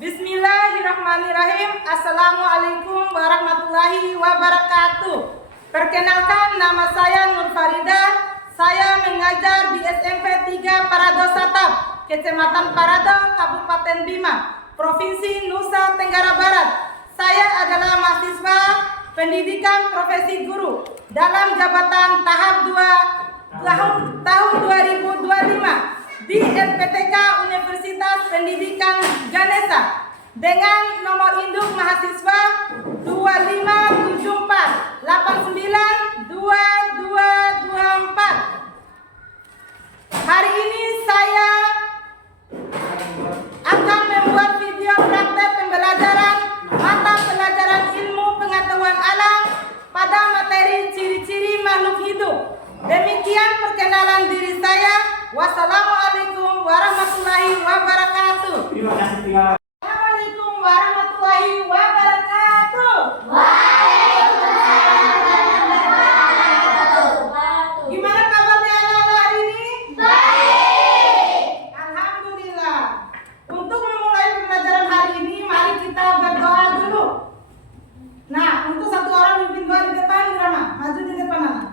Bismillahirrahmanirrahim. Assalamualaikum warahmatullahi wabarakatuh. Perkenalkan, nama saya Nur Farida. Saya mengajar di SMP 3 Parado Satap, Kecamatan Parado, Kabupaten Bima, Provinsi Nusa Tenggara Barat. Saya adalah mahasiswa pendidikan profesi guru dalam jabatan tahap 2 tahun 2025 di LPTK Universitas Pendidikan Ganesha dengan nomor induk mahasiswa 2574892224. Hari ini saya akan membuat video praktek pembelajaran mata pelajaran ilmu pengetahuan alam pada materi ciri-ciri makhluk hidup. Demikian perkenalan diri saya. Wassalamualaikum warahmatullahi wabarakatuh. Terima kasih. Assalamualaikum warahmatullahi wabarakatuh. Waalaikumsalam warahmatullahi wabarakatuh. Gimana kabarnya anak-anak hari ini? Baik. Alhamdulillah. Untuk memulai pembelajaran hari ini, mari kita berdoa dulu. Nah, untuk satu orang mimpin doa di depan, Rama. Maju di depan, anak.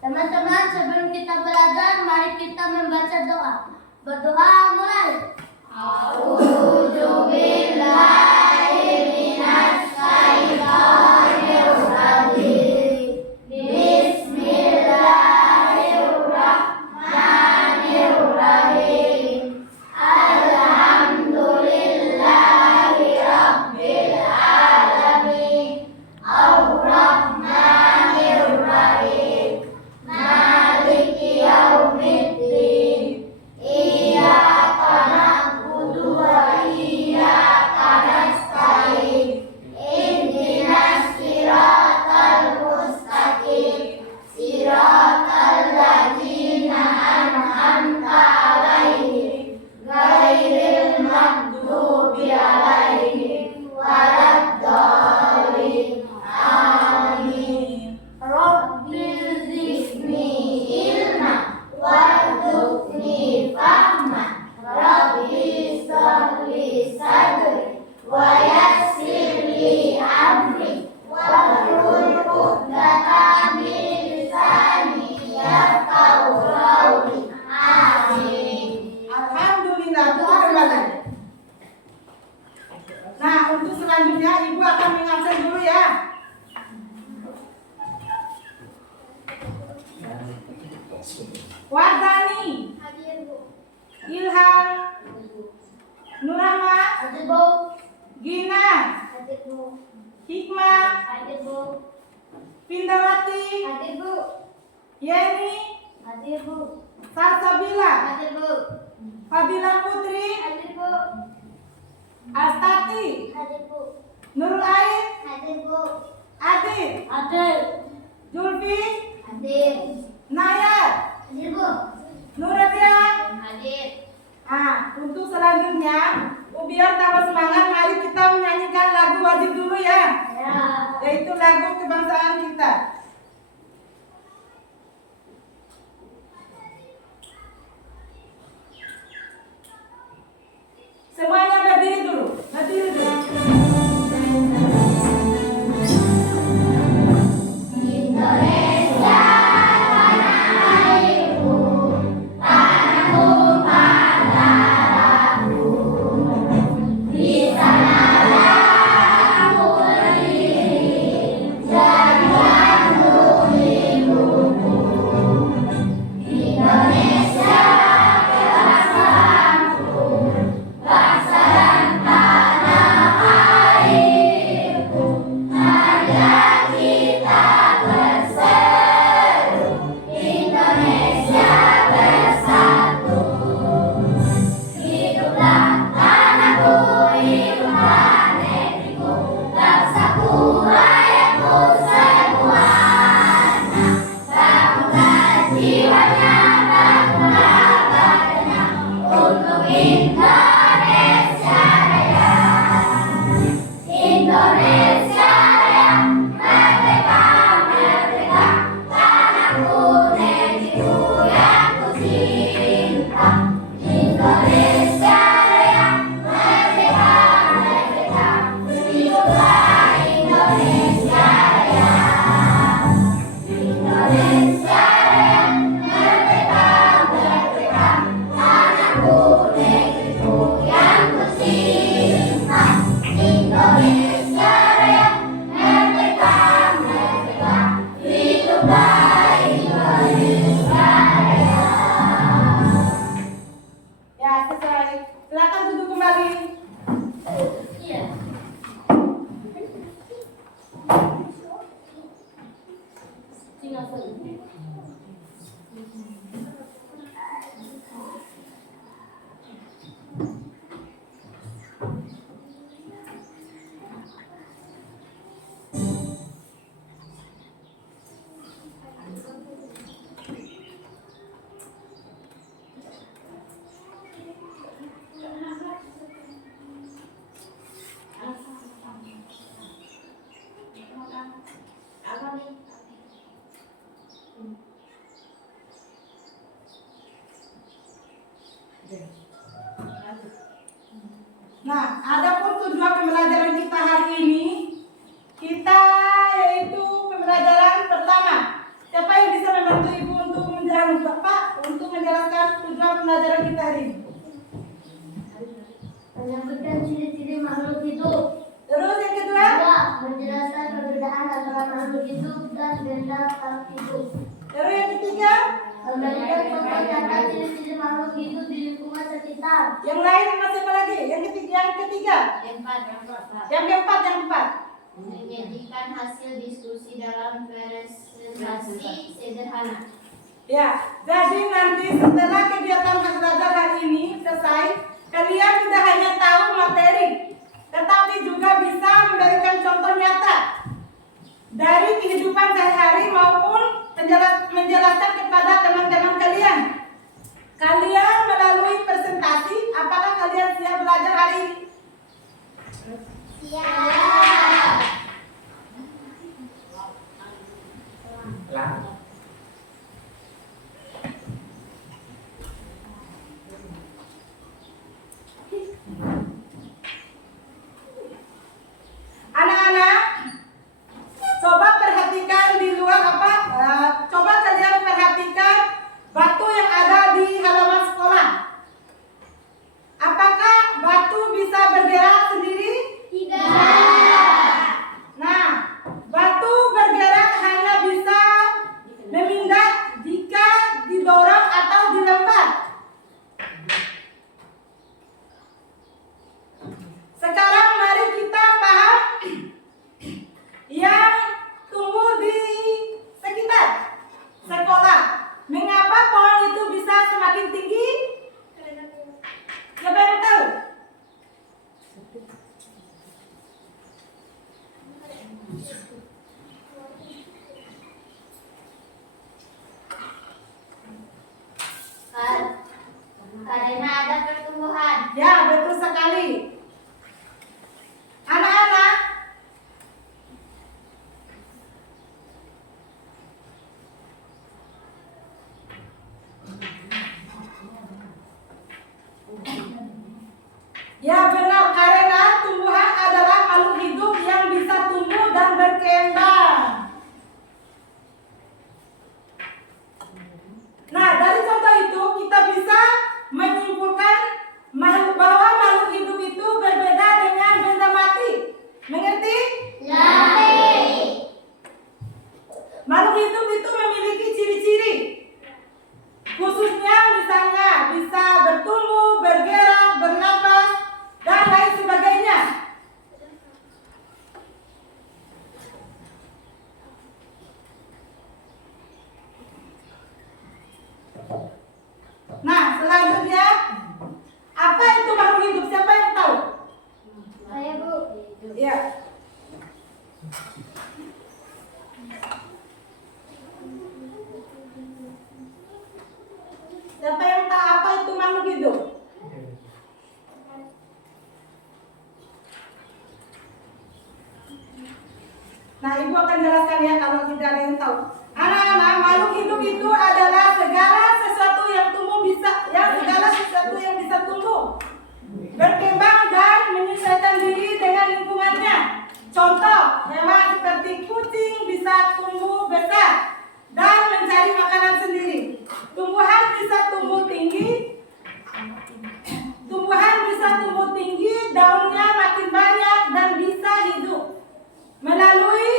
Teman-teman, sebelum kita belajar, mari kita membaca doa. Berdoa mulai. A'udzubillahi minasyaitonirrajim. Bismillahirrahmanirrahim. Alhamdulillahi rabbil alamin. Ar-Rahmanir-Rahim. Maliki yaumiddin. Iyyaka na'budu wa iyyaka nasta'in. Ihdinas siratal mustaqim. Siratal ladzina an'amta 'alaihim ghairil maghdubi 'alaihim waladdallin. Amin. Rabbil zidni ilma warzuqni fahma. Rabbi shrahli sadri wa yassir li amri wahlul 'uqdatam min lisani yafqahu qawli. Amin. Alhamdulillah. Doa kembali. Nah, untuk selanjutnya Ibu akan mengabsen dulu ya. Wardani, Hadir Bu. Ilham, Nurama, Hadir Bu. Gina, Hadir Bu. Hikmah, Hadir Bu. Pindawati, Hadir Bu. Yeni, Hadir Bu. Salsabila, Hadir Bu. Fadila Putri, Hadir Bu. Astati, Hadir Bu. Nurul Ain, Hadir Bu. Adit, Hadir. Julfi, Hadir. Nayar, Hadir Bu. Nuradian. Hadir. Nah, untuk selanjutnya, biar tambah semangat, mari kita menyanyikan lagu wajib dulu ya, Ya. yaitu lagu kebangsaan kita. Semuanya berdiri dulu, berdiri dulu. Indonesia tanah airku, tanahku darahku. Di sanalah aku berdiri, jadikan Ya, selesai. Silakan duduk kembali. Iya. Tinggal satu. Nah, adapun tujuan pembelajaran kita hari ini, kita yaitu pembelajaran pertama. Siapa yang bisa membantu Ibu untuk menjelaskan Bapak untuk menjelaskan tujuan pembelajaran kita hari ini? Menyebutkan ciri-ciri makhluk hidup. Terus yang kedua? Dua, menjelaskan perbedaan antara makhluk hidup dan benda tak hidup. Terus yang ketiga? Memberikan contoh nyata ciri-ciri makhluk hidup di lingkungan sekitar. Yang lain masih apa lagi? Yang ketiga? Yang keempat. Menyajikan hasil diskusi dalam presentasi sederhana. Ya, jadi nanti setelah kegiatan Hak Belajar hari ini selesai, kalian tidak hanya tahu materi, tetapi juga bisa memberikan contoh nyata dari kehidupan sehari-hari maupun menjelaskan kepada teman-teman kalian. Kalian melalui presentasi, apakah kalian siap belajar hari ini? Siap. Anak-anak, coba perhatikan di luar apa? Coba kalian perhatikan batu yang ada di halaman sekolah. Apakah batu bisa bergerak sendiri? Tidak. Nah, batu bergerak hanya bisa memindai jika didorong atau dilempar. Sekarang mari kita paham yang tumbuh di sekitar sekolah. Mengapa pohon itu bisa semakin tinggi? Siapa yang tahu? Karena ada pertumbuhan. Ya, betul sekali. Anak-anak, ya benar, karena tumbuhan adalah makhluk hidup yang bisa tumbuh dan berkembang. Nah, dari contoh itu kita bisa menyimpulkan bahwa makhluk hidup itu berbeda dengan benda mati. Mengerti? Ya. Makhluk hidup itu memiliki ciri-ciri. Khususnya misalnya bisa bertumbuh, bergerak, bernapas, dan lain sebagainya. Nah, selanjutnya apa itu makhluk hidup? Siapa yang tahu? Saya, Bu. Iya. Siapa yang tahu apa itu makhluk hidup? Nah, Ibu akan jelaskan ya kalau tidak ada yang tahu. Anak-anak, makhluk hidup itu adalah segala sesuatu yang bisa tumbuh, berkembang dan menyesuaikan diri dengan lingkungannya. Contoh, hewan seperti kucing bisa tumbuh besar dan mencari makanan sendiri. Tumbuhan bisa tumbuh tinggi, daunnya makin banyak dan bisa hidup melalui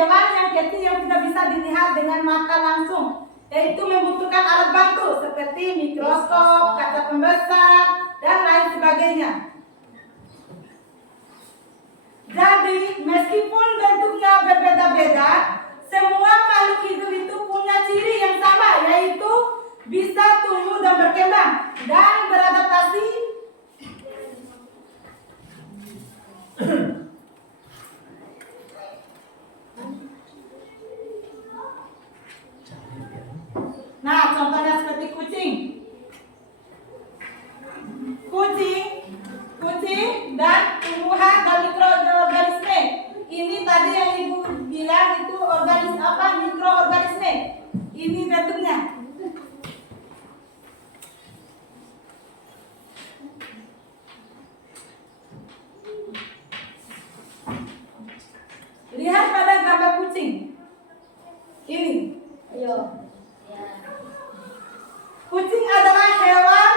hewan yang kecil yang tidak bisa dilihat dengan mata langsung, yaitu membutuhkan alat bantu seperti mikroskop, kaca pembesar, dan lain sebagainya. Jadi, meskipun bentuknya berbeda-beda, semua makhluk hidup itu punya ciri yang sama, yaitu bisa tumbuh dan berkembang dan beradaptasi Nah, contohnya seperti kucing. Kucing dan tumbuhan dan mikroorganisme. Ini tadi yang Ibu bilang itu mikroorganisme. Ini bentuknya. Lihat pada gambar kucing. Ini. Ayo. Kucing adalah hewan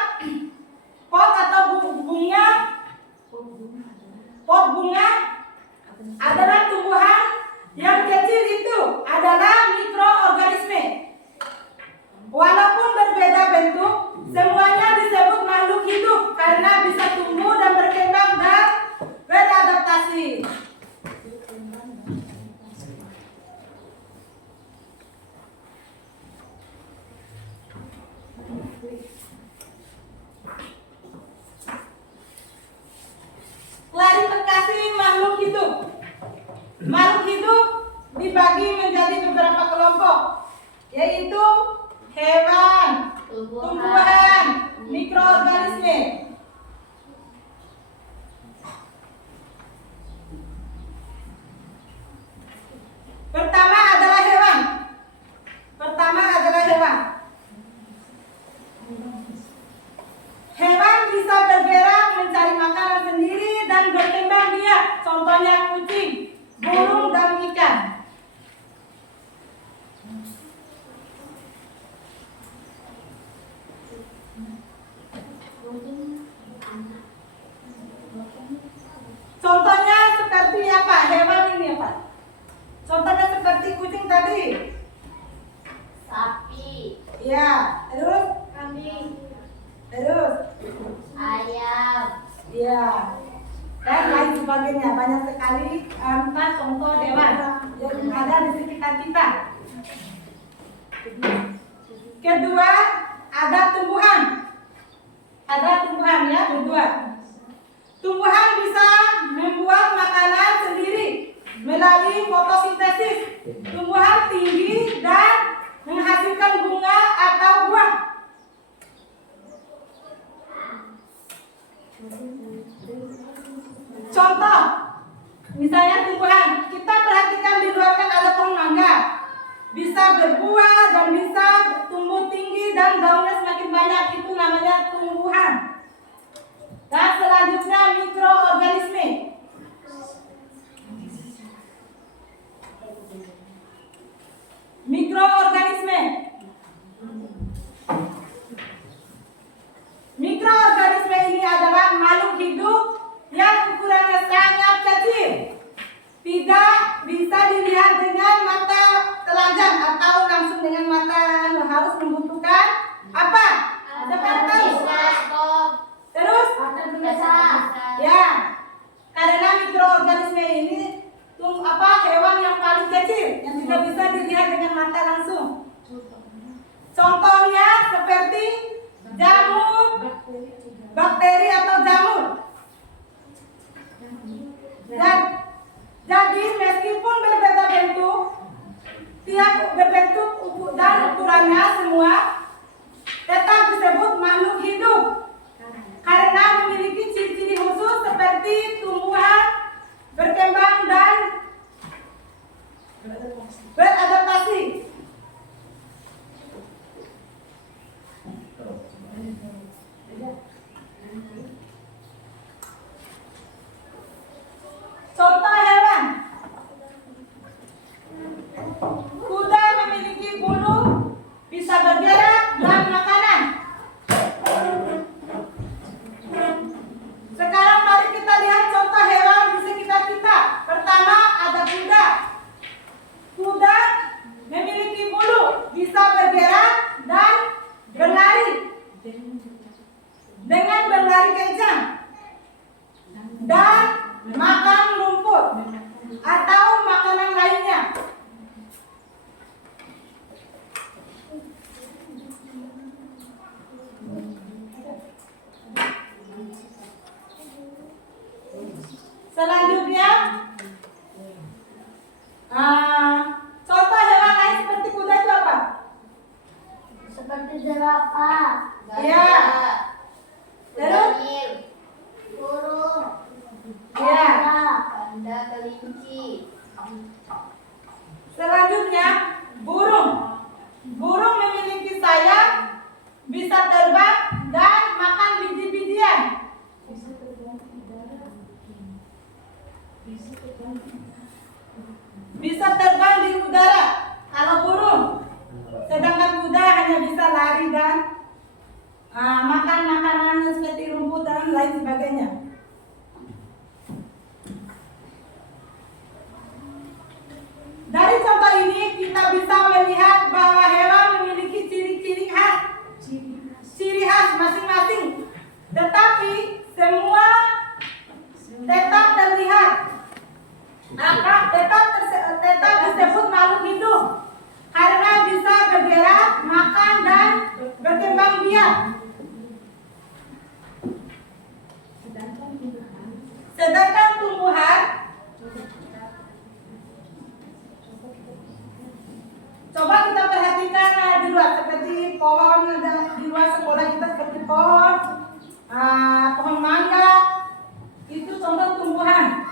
pot atau bunga. Pot bunga adalah tumbuhan yang kecil itu adalah mikroorganisme. Walaupun berbeda bentuk, semuanya disebut makhluk hidup karena bisa tumbuh dan berkembang dan beradaptasi. Klarifikasi makhluk hidup. Makhluk hidup dibagi menjadi beberapa kelompok, yaitu hewan, tumbuhan, mikroorganisme. Pertama adalah hewan. Hewan bisa bergerak, mencari makanan sendiri, dan berkembang biak. Contohnya kucing, burung, dan ikan. Contohnya seperti apa? Hewan ini apa? Contohnya seperti kucing tadi. Sapi, Ya, terus kambing, terus. ayam, Ya, dan lain sebagainya. Banyak sekali contoh hewan yang ada di sekitar kita. Kedua, ada tumbuhan. Ya, kedua. Tumbuhan bisa membuat makanan sendiri melalui fotosintesis. Tumbuhan tinggi dan menghasilkan bunga atau buah. Contoh, misalnya tumbuhan, kita perhatikan di luar kan ada pohon mangga, bisa berbuah dan bisa tumbuh tinggi dan daunnya semakin banyak, itu namanya tumbuhan. Dan selanjutnya mikroorganisme. Mikroorganisme ini adalah makhluk hidup yang ukurannya sangat kecil, tidak bisa dilihat dengan mata telanjang atau langsung dengan mata, harus membutuhkan apa? Seperti mikroskop, terus Kaca pembesar. Selanjutnya, contoh hewan lain seperti kuda itu apa? Seperti jerapah, Iya. Terus? Ular, burung, Iya. kera, panda, kelinci. Selanjutnya, burung. Burung memiliki sayap, bisa terbang dan makan biji-bijian. Bisa terbang di udara kalau burung. Sedangkan kuda hanya bisa lari dan makan makanan seperti rumput dan lain sebagainya. Dari contoh ini kita bisa melihat bahwa hewan memiliki ciri-ciri khas, ciri khas masing-masing. Tetapi semua tetap terlihat, tetap disebut makhluk hidup karena bisa bergerak, makan dan berkembang biak. Sedangkan tumbuhan coba kita perhatikan di luar seperti pohon di luar sekolah kita seperti pohon mangga itu contoh tumbuhan.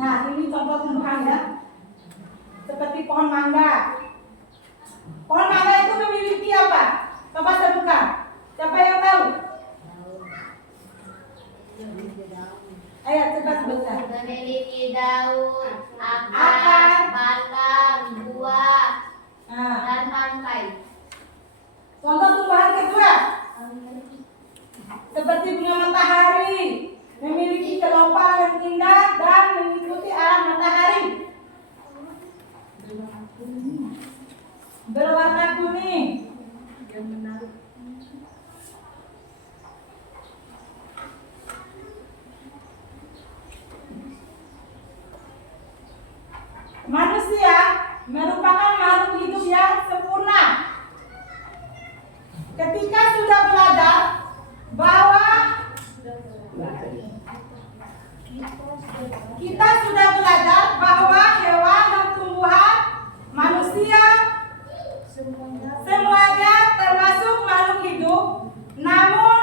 Nah ini contoh tumbuhan ya, seperti pohon mangga. Pohon mangga itu memiliki apa? Coba sebutkan. Siapa yang tahu? Ayo cepat sebutkan. Memiliki daun, Akar. akar, batang, buah, Nah, dan tangkai. contoh tumbuhan kedua seperti bunga matahari, memiliki kelompok yang indah dan mengikuti arah matahari. Berwarna kuning. Manusia merupakan makhluk hidup yang sempurna. Ketika sudah belajar bahwa kita sudah belajar bahwa hewan dan tumbuhan, manusia, semuanya termasuk makhluk hidup. Namun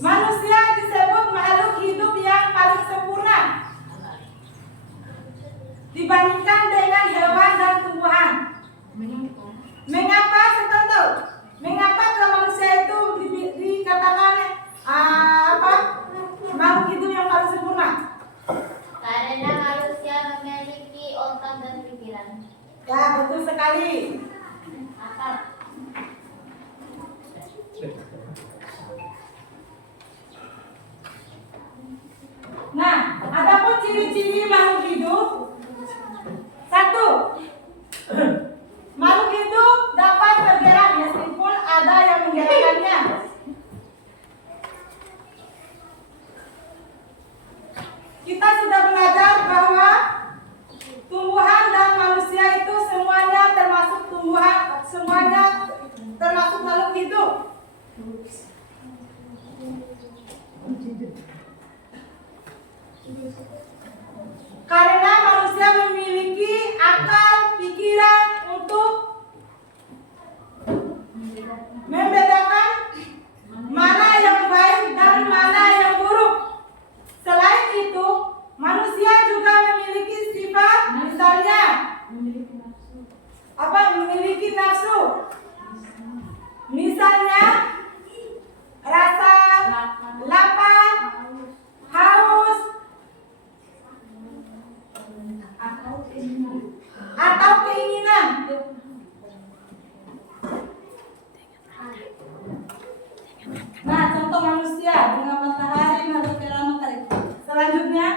manusia disebut makhluk hidup yang paling sempurna dibandingkan dengan hewan dan tumbuhan. Mengapa seperti? Mengapa kalau manusia itu dikatakan makhluk hidup yang paling sempurna? Karena manusia memiliki otak dan pikiran. Ya betul sekali. Akal. Nah, adapun ciri-ciri makhluk hidup. Satu, makhluk hidup dapat bergerak meskipun ada yang menggerakkannya. Kita sudah belajar bahwa tumbuhan dan manusia itu semuanya termasuk tumbuhan, semuanya termasuk makhluk hidup. Karena manusia memiliki akal pikiran untuk membedakan mana yang baik dan mana yang buruk. Selain itu, manusia juga memiliki sifat, misalnya memiliki nafsu. Misalnya rasa lapar, haus, atau keinginan. Nah, contoh manusia bunga matahari, makhluk matahari. Selanjutnya,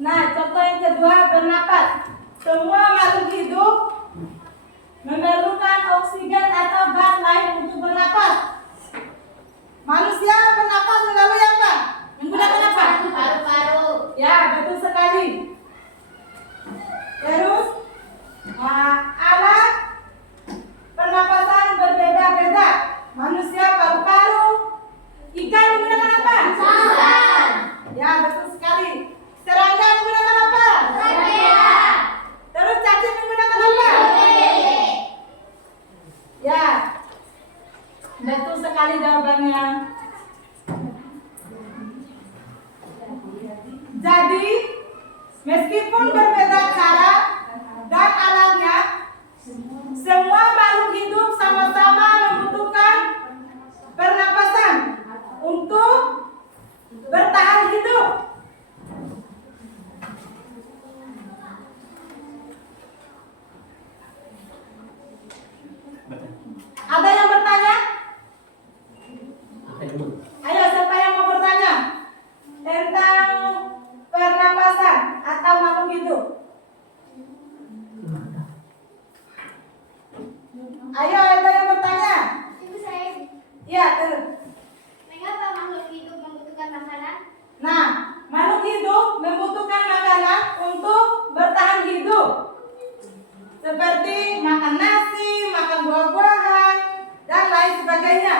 nah, contoh yang kedua bernapas. Semua makhluk hidup memerlukan oksigen oksigen atau gas lain untuk bernapas. Manusia bernapas melalui apa? Menggunakan apa? Paru-paru. Ya, betul sekali. Terus, alat pernapasan berbeda-beda. Manusia paru-paru, ikan menggunakan apa? Ikan. Ya, betul sekali. Serangga menggunakan apa? Trachea. Terus cacing menggunakan apa? Ya, betul sekali jawabannya. Jadi, meskipun berbeda cara dan alatnya, semua makhluk hidup sama-sama membutuhkan pernapasan untuk bertahan hidup. Ada yang bertanya? Ayo, siapa yang mau bertanya tentang pernapasan atau makhluk hidup? Ayo, ada yang bertanya? Ibu saya, Ya, terus. mengapa makhluk hidup membutuhkan makanan? Nah, makhluk hidup membutuhkan makanan untuk bertahan hidup. Seperti makan nasi, makan buah-buahan, dan lain sebagainya.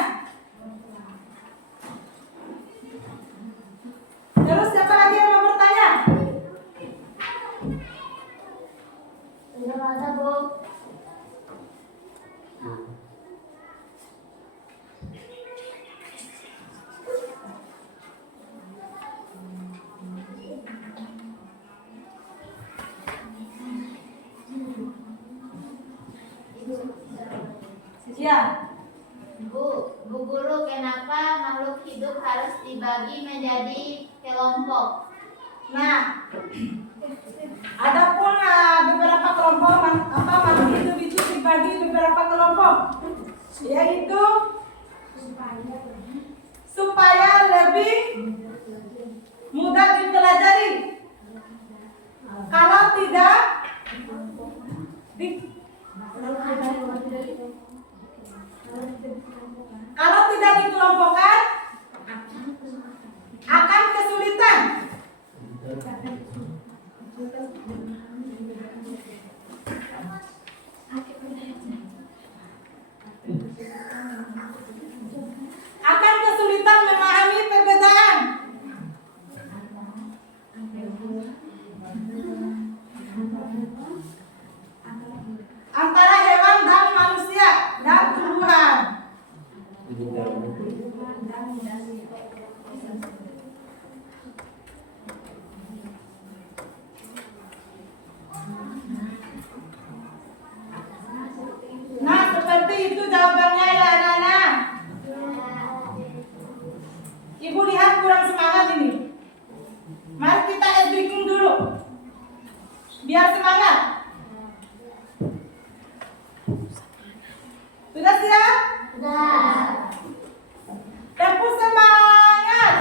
Terus siapa lagi yang mau bertanya? Tidak ada, Bu. Ya, Bu Guru, kenapa makhluk hidup harus dibagi menjadi kelompok? nah, adapun beberapa kelompok makhluk hidup itu dibagi beberapa kelompok, yaitu supaya lebih mudah dipelajari. Kalau tidak dikelompokkan akan kesulitan. Akan kesulitan memahami perbedaan. Antara hewan dan manusia dan tumbuhan. Nah, seperti itu jawabannya ya anak-anak. Ibu lihat kurang semangat ini. Mari kita ice breaking dulu. Biar semangat. Sudah siap? Sudah. Tempus semangat.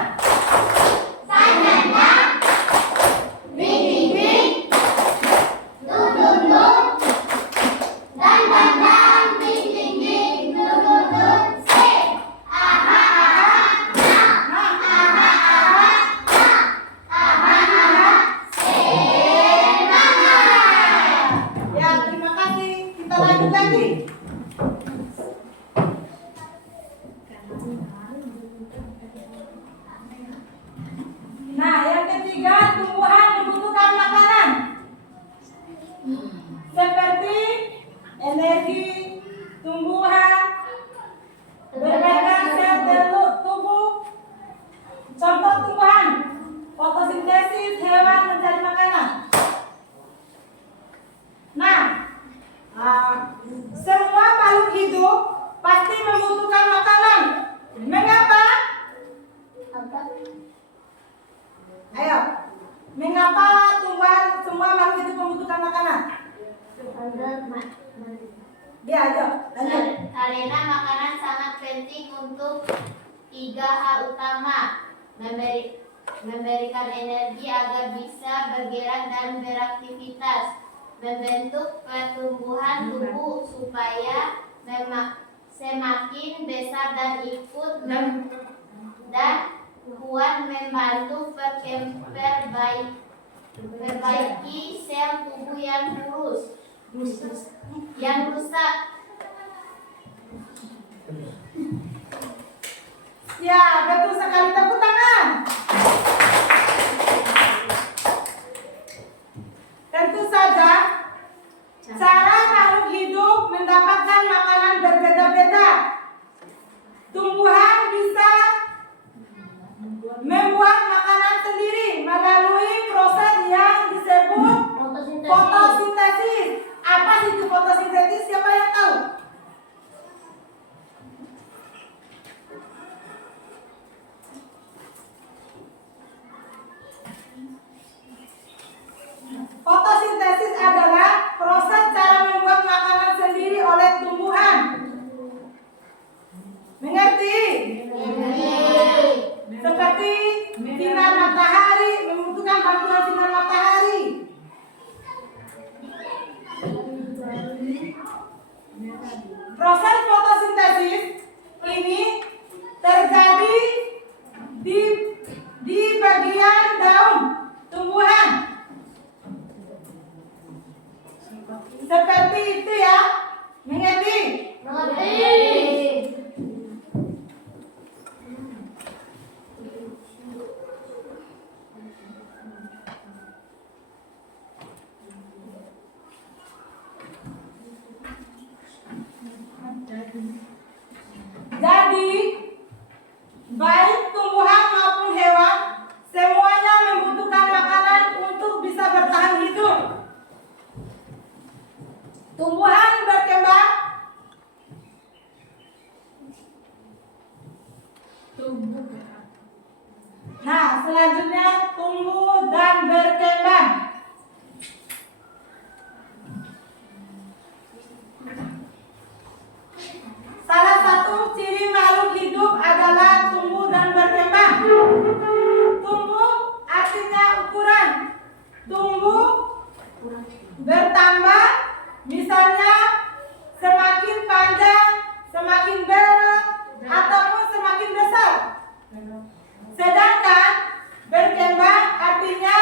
Ya, terima kasih. Kita lanjut lagi. Nah, yang ketiga, tumbuhan membutuhkan makanan. Seperti energi tumbuhan, berbagai sel tubuh. Contoh tumbuhan, fotosintesis, hewan mencari makanan. Nah, semua makhluk hidup pasti membutuhkan makanan. Mengapa? Ayo, mengapa tumbuhan semua makhluk hidup membutuhkan makanan? Dia aja, lanjut. Karena makanan sangat penting untuk 3 hal utama: memberikan energi agar bisa bergerak dan beraktivitas, membentuk pertumbuhan tubuh supaya semakin besar dan ikut dan kuat membantu perbaiki sel tubuh yang rusak. Ya, betul sekali, tepuk tangan. Tentu saja, cara makhluk hidup mendapatkan makanan berbeda-beda. Tumbuhan bisa membuat makanan sendiri melalui proses yang disebut fotosintesis. Apa sih itu fotosintesis? Siapa yang tahu? Fotosintesis adalah proses cara membuat makanan sendiri oleh tumbuhan. Mengerti? Seperti sinar matahari, membutuhkan bantuan sinar matahari. Proses fotosintesis ini terjadi di bagian daun tumbuhan. Seperti itu ya. Mengerti? Jadi, baik tumbuhan maupun hewan, semuanya membutuhkan makanan untuk bisa bertahan hidup. Tumbuhan berkembang, nah selanjutnya tumbuh dan berkembang. Salah satu ciri makhluk hidup adalah tumbuh dan berkembang. Tumbuh artinya ukuran. Tumbuh bertambah, misalnya semakin panjang, semakin berat, ataupun semakin besar. Sedangkan berkembang artinya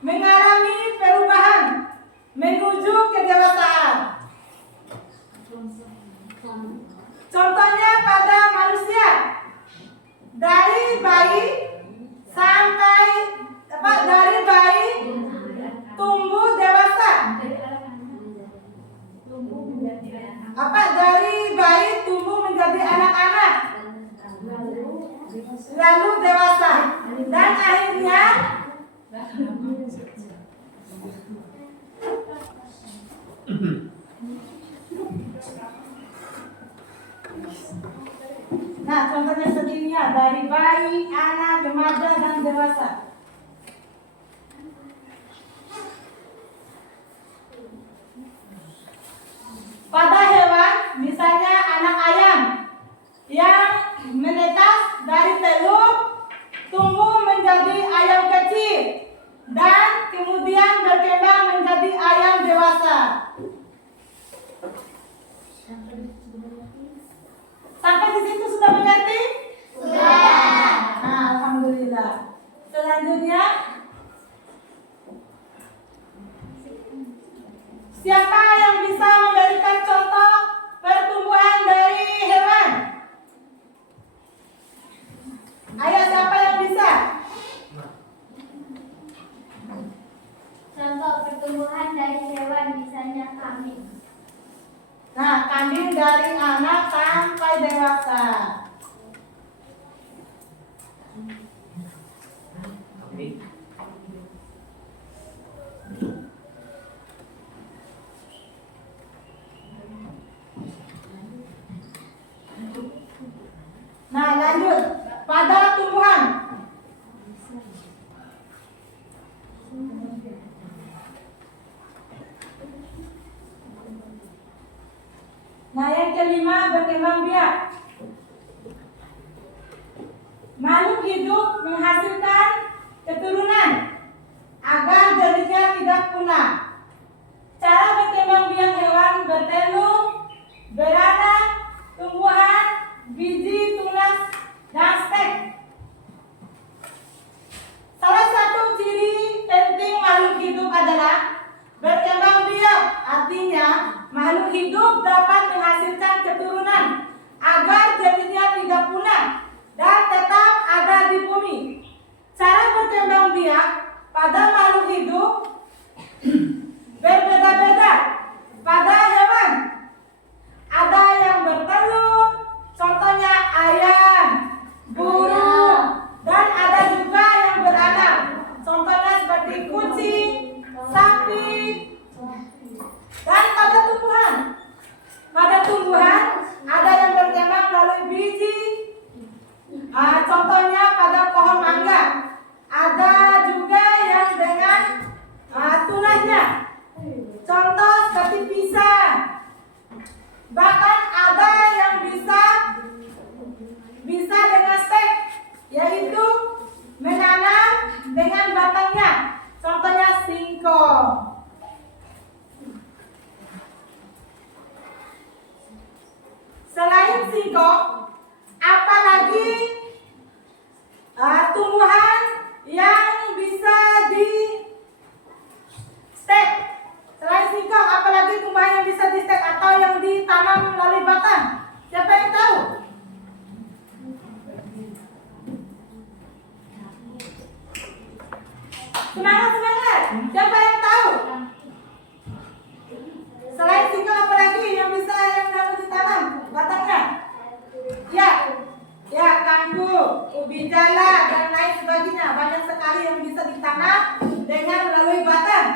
mengalami perubahan menuju kedewasaan. Contohnya pada manusia, dari bayi tumbuh dewasa. Dari bayi tumbuh menjadi anak-anak, lalu dewasa, dan akhirnya nah contohnya sepertinya dari bayi, anak, remaja, dan dewasa. Pada hewan, misalnya anak ayam yang menetas dari telur tumbuh menjadi ayam kecil dan kemudian berkembang menjadi ayam dewasa. Sampai di situ sudah mengerti? Sudah. Nah, alhamdulillah. Selanjutnya, siapa yang bisa memberikan contoh pertumbuhan dari hewan? Ayo, siapa yang bisa? Contoh pertumbuhan dari hewan misalnya kambing. Nah, kambing dari anak sampai dewasa. Nah, lanjut pada tumbuhan. Nah, yang kelima, berkembang biak. Makhluk hidup menghasilkan keturunan agar jenisnya tidak punah. Cara berkembang biak hewan bertelur, beranak, Selain singkong, apalagi tumbuhan yang bisa di stek? Selain singkong, apalagi tumbuhan yang bisa di stek atau yang ditanam melalui batang? Siapa yang tahu? Semangat, semangat. Siapa yang tahu? Selain singkong apalagi yang bisa harus ditanam batangnya? Ya, ya kangkung, ubi jala dan lain sebagainya. Banyak sekali yang bisa ditanam dengan melalui batang.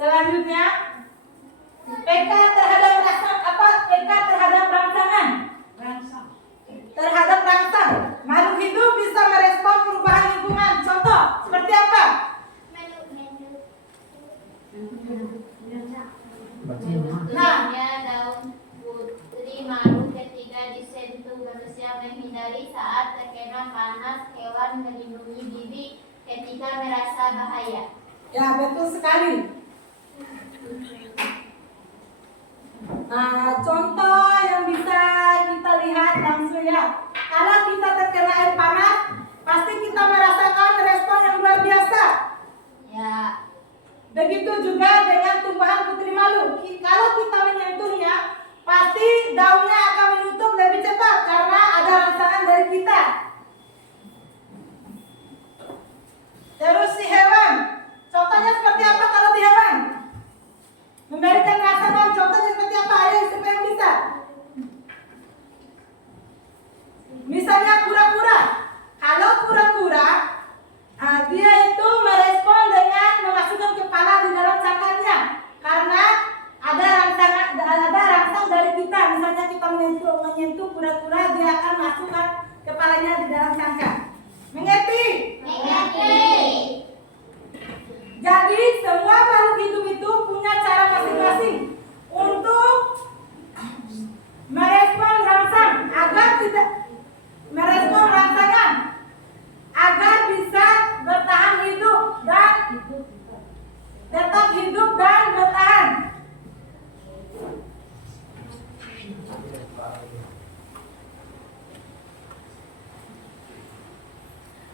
Selanjutnya, PK terhadap PK terhadap rangsangan. Terhadap rangsang, makhluk hidup bisa merespon perubahan lingkungan. Contoh, seperti apa? Menurutnya daun putri makhluk ketika disentuh manusia menghindari saat terkena panas, hewan melindungi diri ketika merasa bahaya. Ya, betul sekali. Contoh yang bisa kita lihat langsung ya. Kalau kita terkena air panas, pasti kita merasakan respon yang luar biasa. Ya. Begitu juga dengan tumbuhan putri malu. Kalau kita menyentuhnya, pasti daunnya akan menutup lebih cepat karena ada rangsangan dari kita. Terus si hewan, contohnya seperti apa kalau di hewan? Memberikan rangsangan, contohnya seperti apa? Ayo siapa yang bisa? Misalnya kura-kura. Kalau kura-kura, dia itu merespon dengan memasukkan kepala di dalam cangkangnya karena ada rangsang dari kita. Misalnya kita menyentuh kura-kura, dia akan masukkan kepalanya di dalam cangkang. Mengerti? Mengerti. Jadi semua makhluk hidup itu punya cara masing-masing untuk merespon rangsang agar tidak merespon rangsangan agar bisa bertahan hidup dan tetap hidup dan bertahan.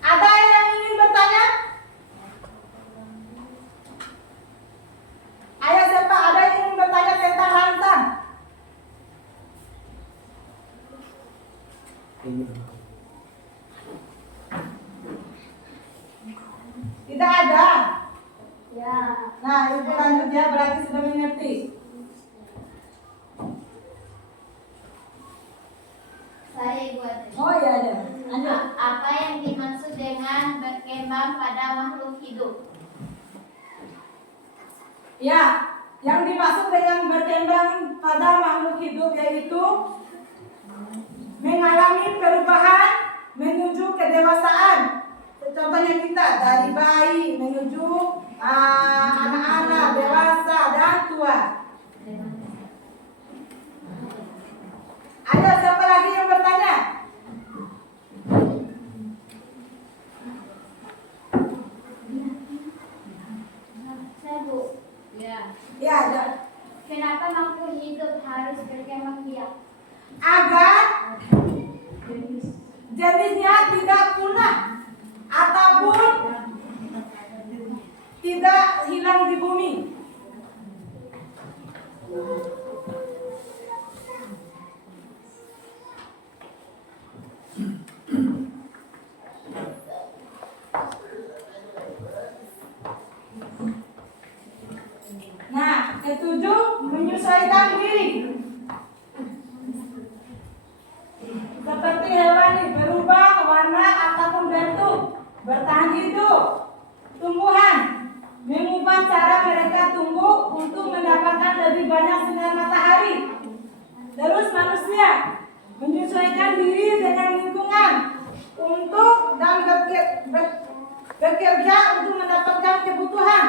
Ada yang ingin bertanya? Ayo siapa ada yang ingin bertanya tentang rangsang? Tidak ada. Ya. Nah, ibu lanjut ya, berarti sudah mengerti. Saya buat. Oh iya ada. Lanjut. Apa yang dimaksud dengan berkembang pada makhluk hidup? Ya, yang dimaksud dengan berkembang pada makhluk hidup yaitu mengalami perubahan menuju kedewasaan. Contohnya kita dari bayi menuju anak-anak, dewasa dan tua. Ada siapa lagi yang bertanya? Saya Bu. Ya. Ya, ada. Kenapa makhluk hidup harus berkembang biak? Agar jenisnya tidak punah ataupun tidak hilang di bumi. Nah, ketujuh, menyesuaikan diri. Seperti hewani, berubah warna ataupun bentuk, bertahan hidup. Tumbuhan, mengubah cara mereka tumbuh untuk mendapatkan lebih banyak sinar matahari. Terus manusia, menyesuaikan diri dengan lingkungan untuk dan bekerja untuk mendapatkan kebutuhan.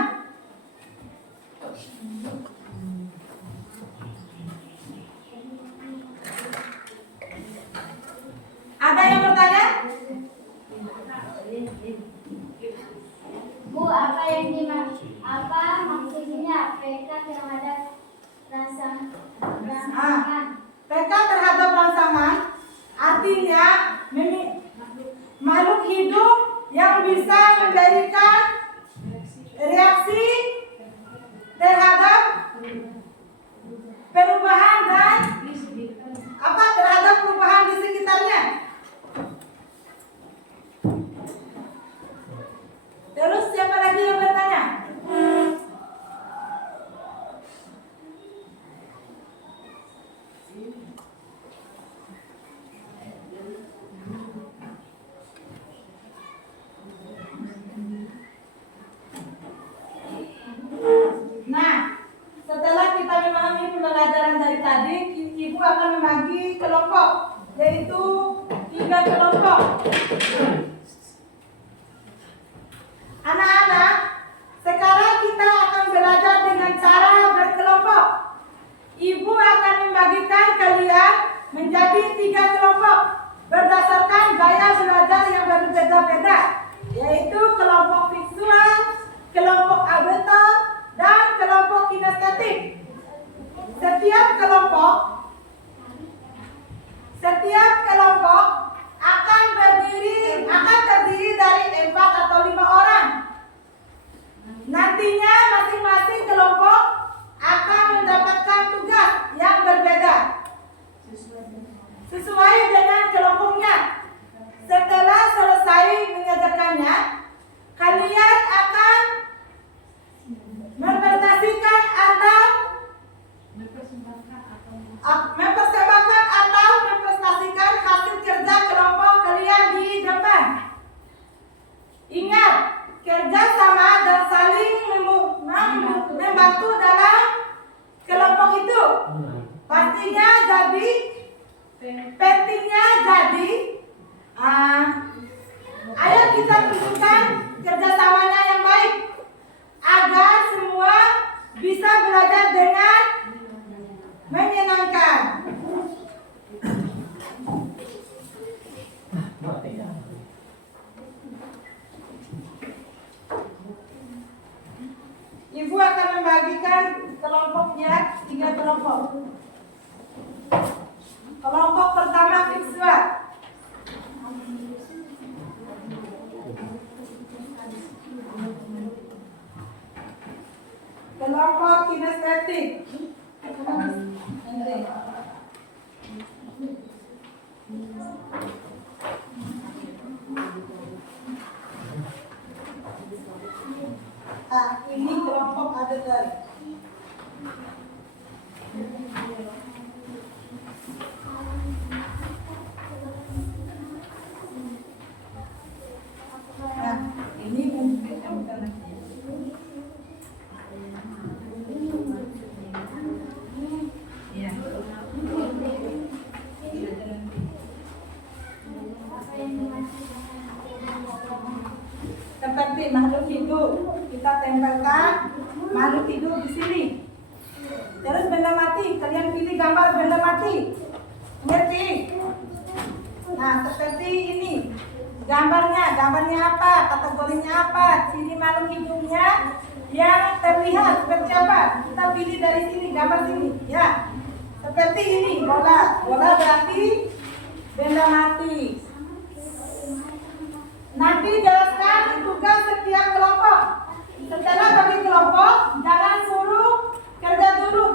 Ada yang bertanya? Bu, apa Apa maksudnya PK terhadap rangsangan? PK terhadap rangsangan artinya makhluk hidup yang bisa memberikan reaksi terhadap perubahan dan terhadap perubahan di sekitarnya. Terus siapa lagi yang bertanya? Nah, setelah kita memahami pembelajaran dari tadi, Ibu akan membagi kelompok, yaitu 3 kelompok. Anak-anak, sekarang kita akan belajar dengan cara berkelompok. Ibu akan membagikan kalian menjadi 3 kelompok berdasarkan gaya belajar yang berbeda-beda, yaitu kelompok visual, kelompok auditor, dan kelompok kinestetik. Setiap kelompok akan terdiri dari 4 atau 5 orang. Nantinya masing-masing kelompok akan mendapatkan tugas yang berbeda sesuai dengan kelompoknya. Setelah selesai mengajarkannya, kalian akan mempresentasikan atau mempresentasikan hasil kerja kelompok kalian di depan. Ingat, kerja sama dan saling membantu dalam kelompok itu pentingnya jadi ayo kita tunjukkan kerjasamanya yang baik agar semua bisa belajar dengan menyenangkan. Ibu akan membagikan kelompoknya 3 kelompok. Kelompok pertama visual. Kelompok kinestetik. Ini kelompok auditor. Ini mungkin bukan lagi. Ya. Seperti makhluk hidup, kita tempelkan makhluk hidup di sini. Terus benda mati, kalian pilih gambar benda mati. Ngerti? Nah, seperti ini. Gambarnya apa? Kategorinya apa? Ciri makhluk hidupnya yang terlihat seperti apa? Kita pilih dari sini, gambar sini. Ya. Seperti ini, bola. Bola berarti benda mati. Nanti jelaskan tugas setiap kelompok. Setelah bagi kelompok, jangan suruh kerja dulu.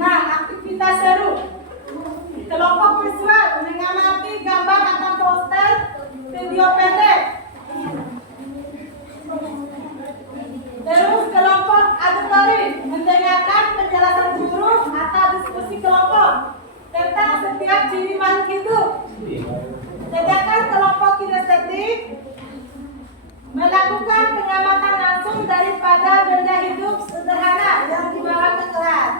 Nah, aktivitas seru. Kelompok visual mengamati gambar atau poster video pendek. Terus kelompok auditory mendengarkan penjelasan guru atau diskusi melakukan pengamatan langsung daripada benda hidup sederhana yang dibawa ke kelas.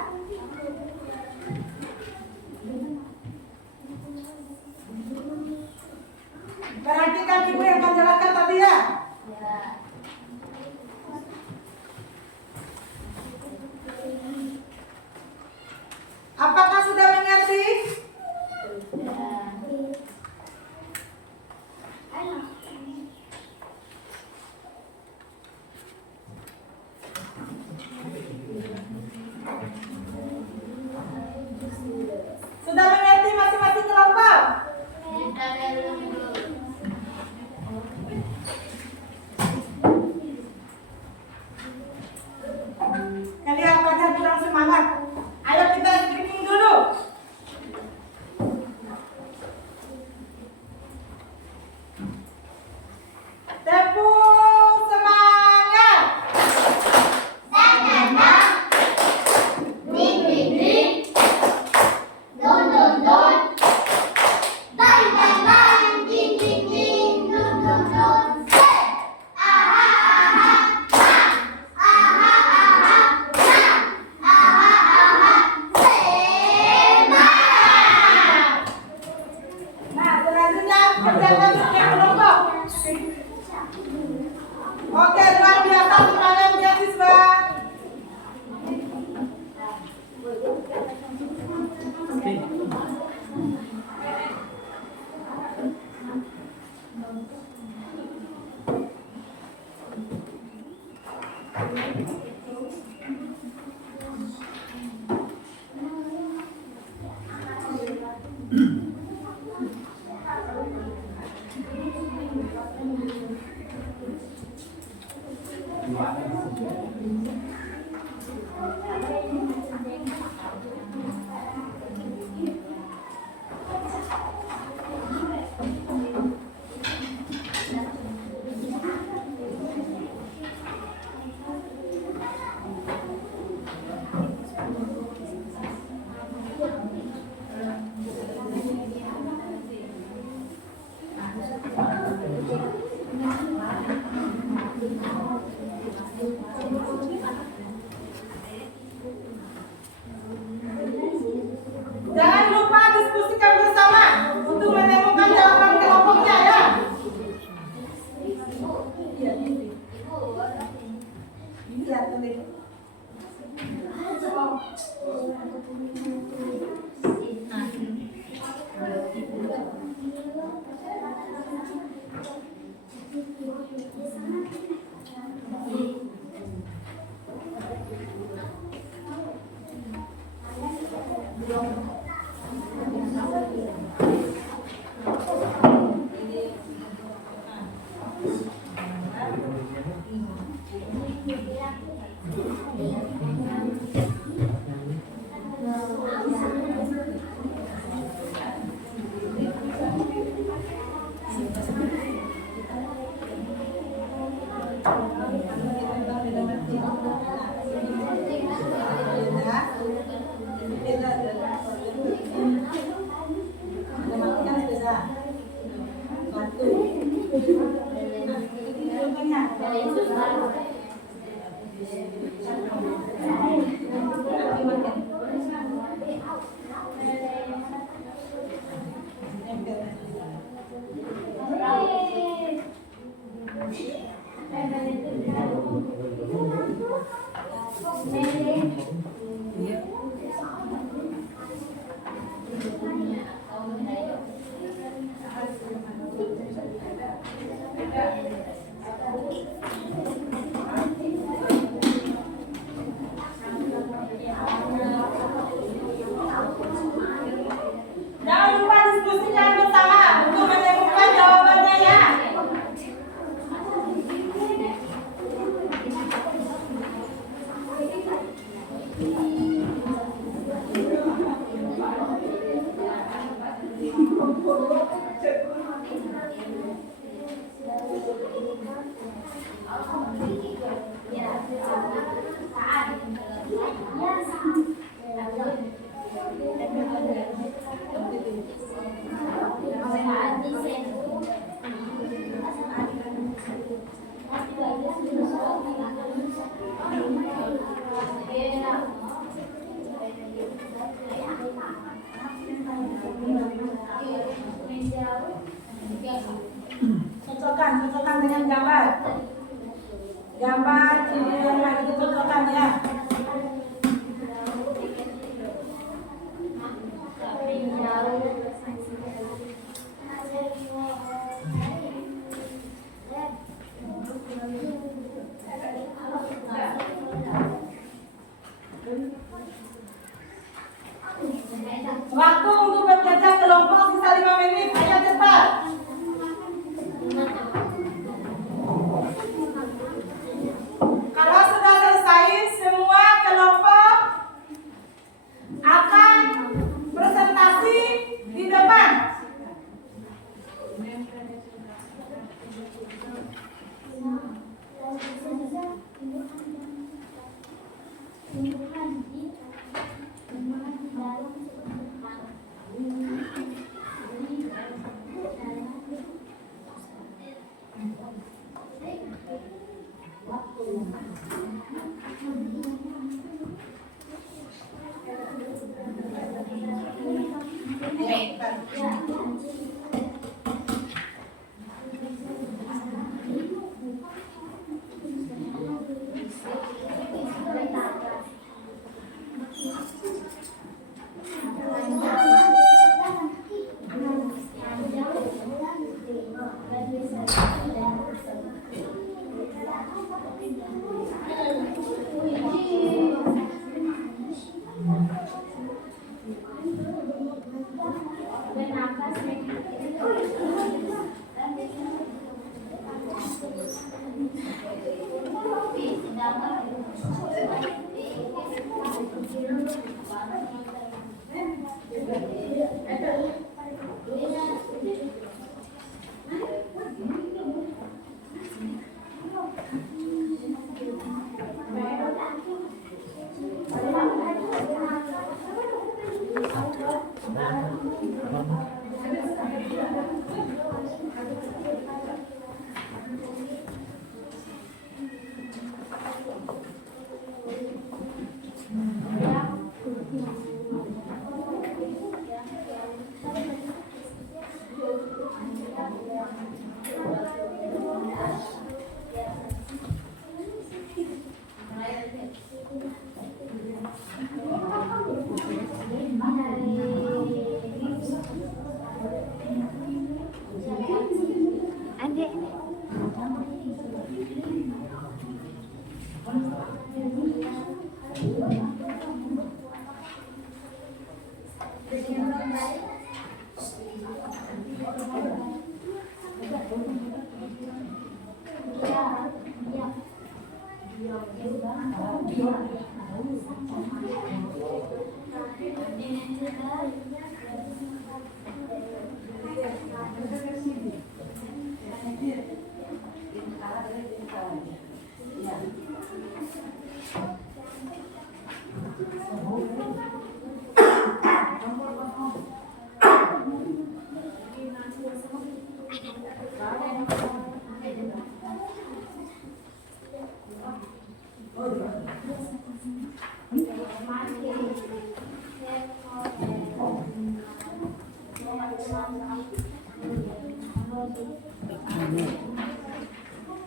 Perhatikan ibu yang menjelaskan tadi ya. Apakah sudah mengerti? Sudah mengerti masing-masing kelompok? Kalian pada kurang semangat. Ayo kita stripping dulu. Tepuk semangat. Nah, selanjutnya kerjakan setiap kelompok. Oke, luar biasa semangat ya siswa. Jangan lupa diskusikan bersama untuk menemukan jawaban kelompoknya ya. Iya, tulis. Jangan lupa diskusikan bersama untuk menemukan jawabannya ya. gambar. Gambar video yang lagi ditonton ya. Waktu untuk bekerja kelompok sisa 5 menit. Ayo cepat. Kalau sudah selesai, semua kelompok akan presentasi di depan.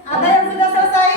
Ada yang sudah selesai?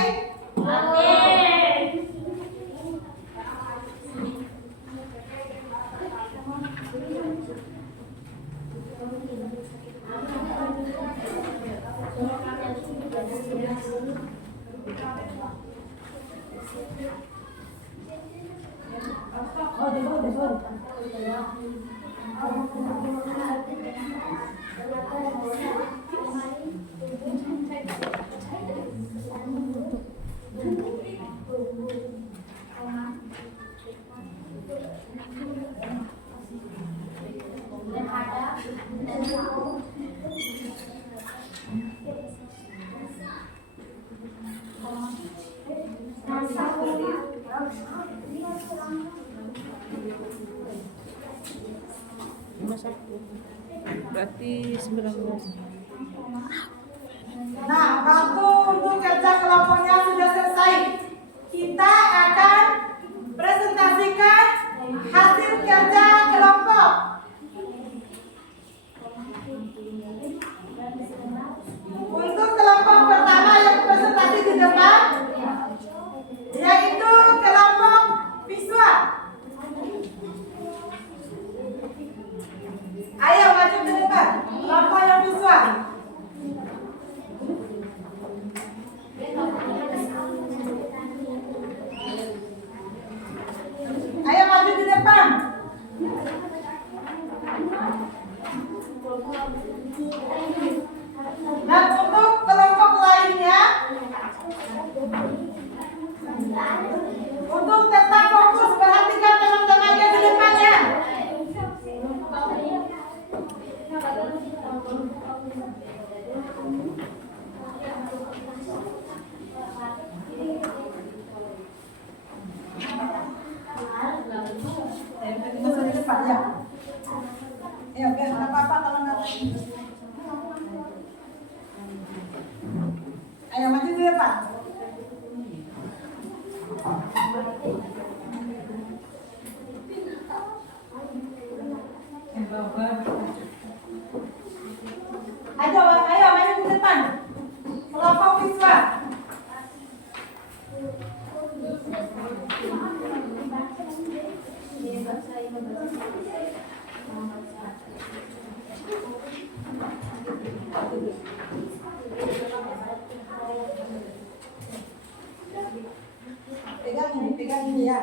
Berarti 19. Nah, waktu untuk kerja kelompoknya sudah selesai. Kita akan presentasikan hasil kerja kelompok. Untuk kelompok pertama Dan untuk kelompok lainnya, untuk tetap fokus perhatikan teman-temannya di depannya. Masuk di depan ya. Ya, biar nggak apa-apa kalau nggak. Ayo maju di depan. Ayo maju di depan. Kelompok siswa. Pegang ini ya.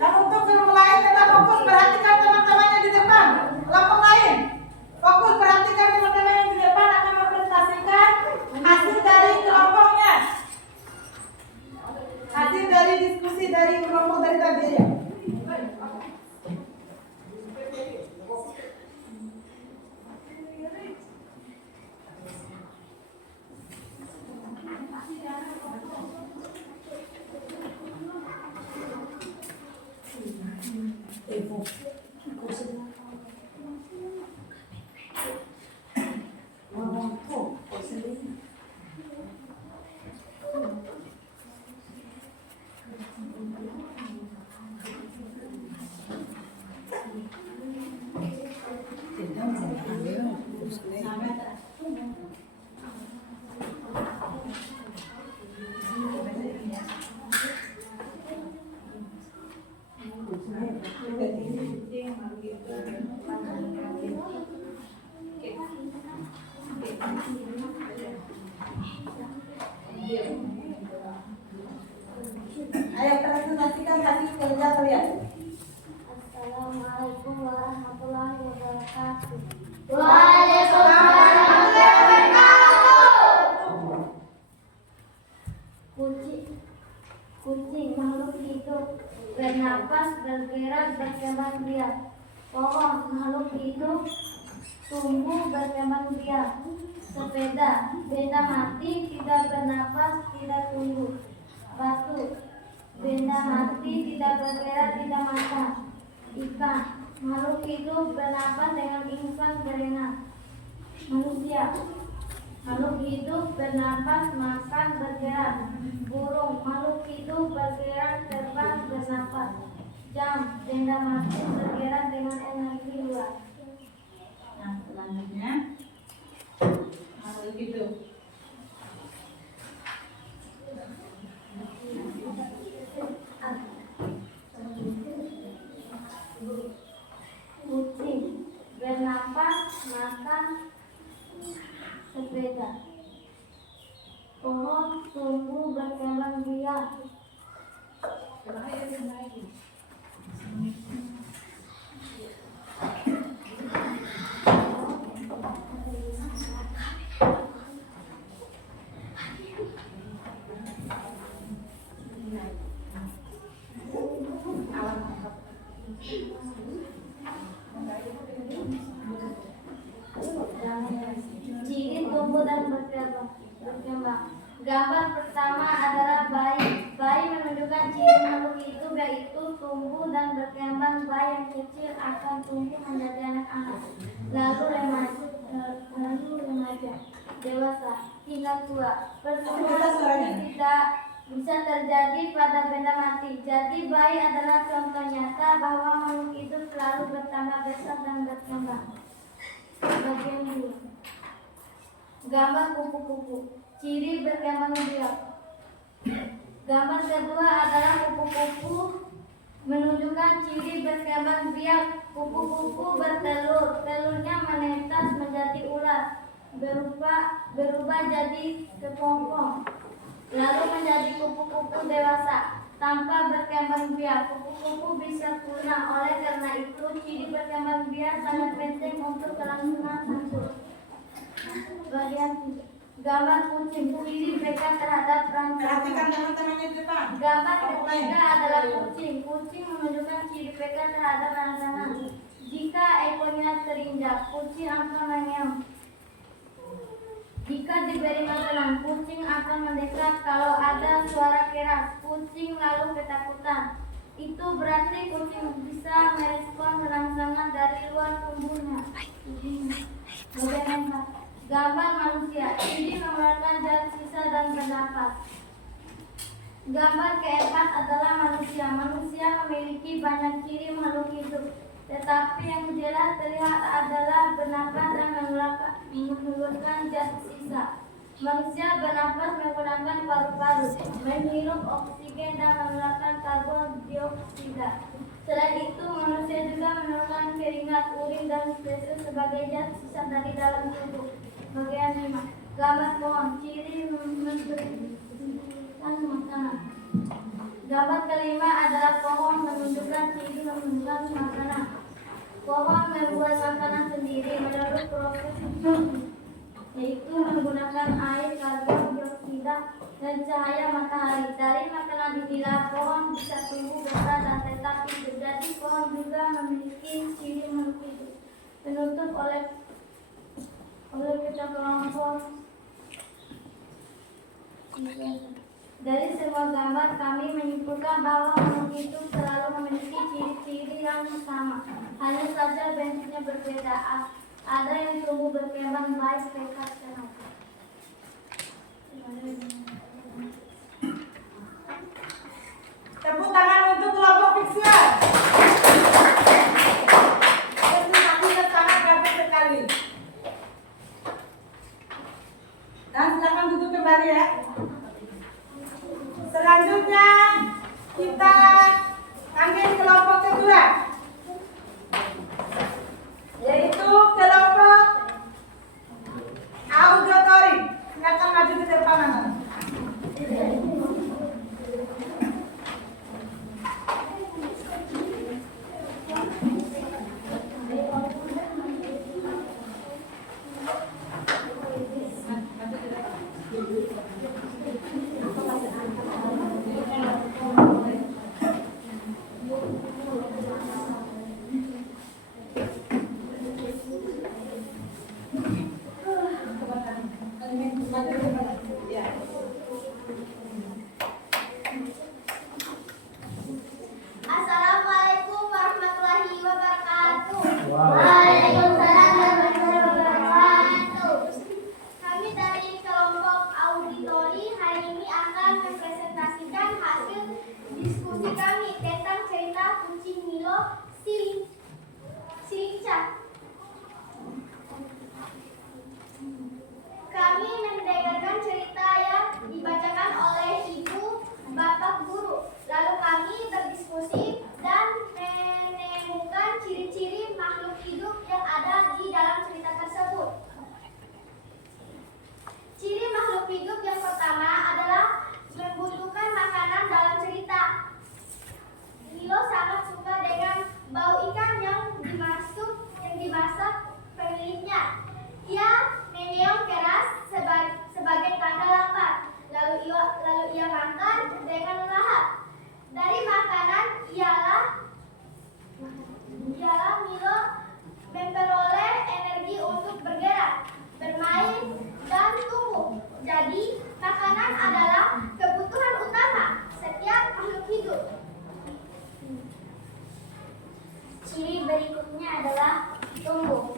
Dan untuk film lain tetap fokus perhatikan teman-temannya di depan. Kelompok lain fokus perhatikan teman-teman yang di depan akan mempresentasikan hasil dari kelompoknya. Hasil dari diskusi dari kelompok dari tadi ya. Ayo presentasikan hasil kerja kalian. Assalamualaikum warahmatullahi wabarakatuh. Kucing makhluk hidup bernapas, bergerak, berkembang biak. Pohon makhluk hidup tumbuh, berkembang biak. Sepeda benda mati, tidak bernapas, tidak tumbuh. Batu benda mati, tidak bergerak, tidak makan. Ikan makhluk hidup bernapas dengan insang berenang. Manusia makhluk hidup bernapas, makan, bergerak. Burung makhluk hidup bergerak, terbang, bernapas. Jam benda mati, bergerak dengan energi luar. Nah, selanjutnya makhluk hidup. Kucing bernapas, makan, sepeda. Pohon tumbuh, berkembang biak. Ciri tumbuh dan berkembang. Gambar pertama adalah bayi. Bayi menunjukkan ciri makhluk hidup yaitu tumbuh dan berkembang. Bayi yang kecil akan tumbuh menjadi anak-anak, lalu remaja, dewasa, hingga tua. Pertumbuhan ini tidak bisa terjadi pada benda mati. Jadi bayi adalah contoh nyata bahwa makhluk hidup selalu bertambah besar dan berkembang. Bagian 2. Gambar kupu-kupu. Ciri berkembang biak. Gambar kedua adalah kupu-kupu menunjukkan ciri berkembang biak. Kupu-kupu bertelur. Telurnya menetas menjadi ular. Berubah jadi kepompong. lalu menjadi kupu-kupu dewasa tanpa berkembang biak. Kupu-kupu bisa punah. Oleh karena itu, ciri berkembang biak sangat penting untuk kelangsungan hancur. Bagian 3. Gambar kucing, ciri mereka terhadap rancangan. Perhatikan teman-temannya di depan. Gambar ketiga adalah kucing. Kucing menunjukkan ciri mereka terhadap rancangan. Jika ekornya terinjak, kucing akan mengeong. Jika diberi makanan, kucing akan mendekat. Kalau ada suara keras, kucing lalu ketakutan. Itu berarti kucing bisa merespon rangsangan dari luar tubuhnya. Bagian 4. Gambar manusia. Ini merupakan zat sisa dan bernapas. Gambar keempat adalah manusia. Manusia memiliki banyak ciri makhluk hidup, tetapi yang jelas terlihat adalah bernapas dan mengeluarkan zat sisa. Manusia bernapas menggunakan paru-paru, menghirup oksigen dan mengeluarkan karbon dioksida. Selain itu, manusia juga mengeluarkan keringat, urin, dan spesies sebagai zat sisa dari dalam tubuh. Bagian 5. Gambar pohon, ciri memberikan makanan. Gambar kelima adalah pohon menunjukkan ciri menunjukkan makanan. Pohon membuat makanan sendiri menurut proses yaitu menggunakan air, karbon dioksida, dan cahaya matahari. Dari makanan inilah pohon bisa tumbuh besar dan tetap hidup. Jadi pohon juga memiliki ciri makhluk hidup. Penutup oleh kelompok. Dari semua gambar kami menyimpulkan bahwa makhluk hidup selalu memiliki ciri-ciri yang sama. Hanya saja bentuknya berbeda. Ada yang tumbuh berkembang baik, sehat, sehat. Tepuk tangan untuk kelompok Fixian. Presentasinya sangat bagus sekali. Dan silakan duduk kembali ya. Selanjutnya kita panggil kelompok kedua, yaitu kelompok auditory. Silakan maju ke depan anak. Assalamualaikum warahmatullahi wabarakatuh. Waalaikumsalam warahmatullahi wabarakatuh. Kami dari kelompok auditori hari ini akan mempresentasikan hasil diskusi kami tentang cerita kucing Milo Silincah. Kami mendengarkan cerita yang dibacakan oleh ibu bapak guru. Lalu kami berdiskusi dan menemukan ciri-ciri makhluk hidup yang ada di dalam cerita tersebut. Ciri makhluk hidup yang pertama adalah membutuhkan makanan dalam cerita. Milo sangat suka dengan bau ikan yang dimasak pemiliknya. Ia mengeong keras sebagai tanda lapar. Lalu ia makan dengan lahap. Dari makanan ialah Milo memperoleh energi untuk bergerak, bermain, dan tumbuh. Jadi, makanan adalah kebutuhan utama setiap makhluk hidup. Ciri berikutnya adalah tumbuh.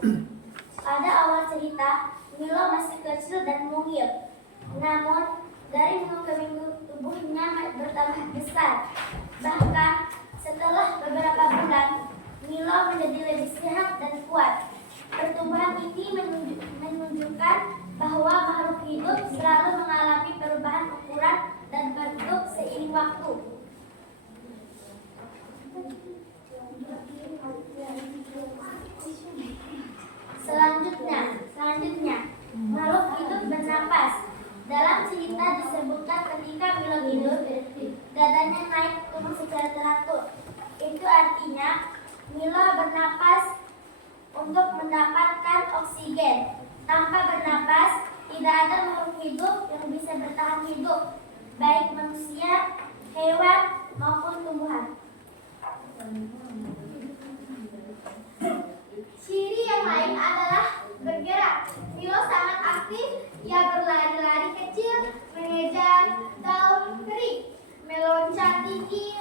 Pada awal cerita, Milo masih kecil dan mungil. Namun, dari minggu ke minggu tubuhnya bertambah besar. Bahkan, setelah beberapa bulan, Milo menjadi lebih sehat dan kuat. Pertumbuhan ini menunjukkan bahwa makhluk hidup selalu mengalami perubahan ukuran dan bentuk seiring waktu. Selanjutnya, makhluk hidup bernapas. Dalam cerita disebutkan ketika ketika Milo tidur, dadanya naik turun secara teratur. Itu artinya Milo bernapas untuk mendapatkan oksigen. Tanpa bernapas, tidak ada makhluk hidup yang bisa bertahan hidup, baik manusia, hewan, maupun tumbuhan. Ciri yang lain adalah bergerak. Milo sangat aktif, ia berlari-lari kecil, mengejar daun kering, meloncat tinggi,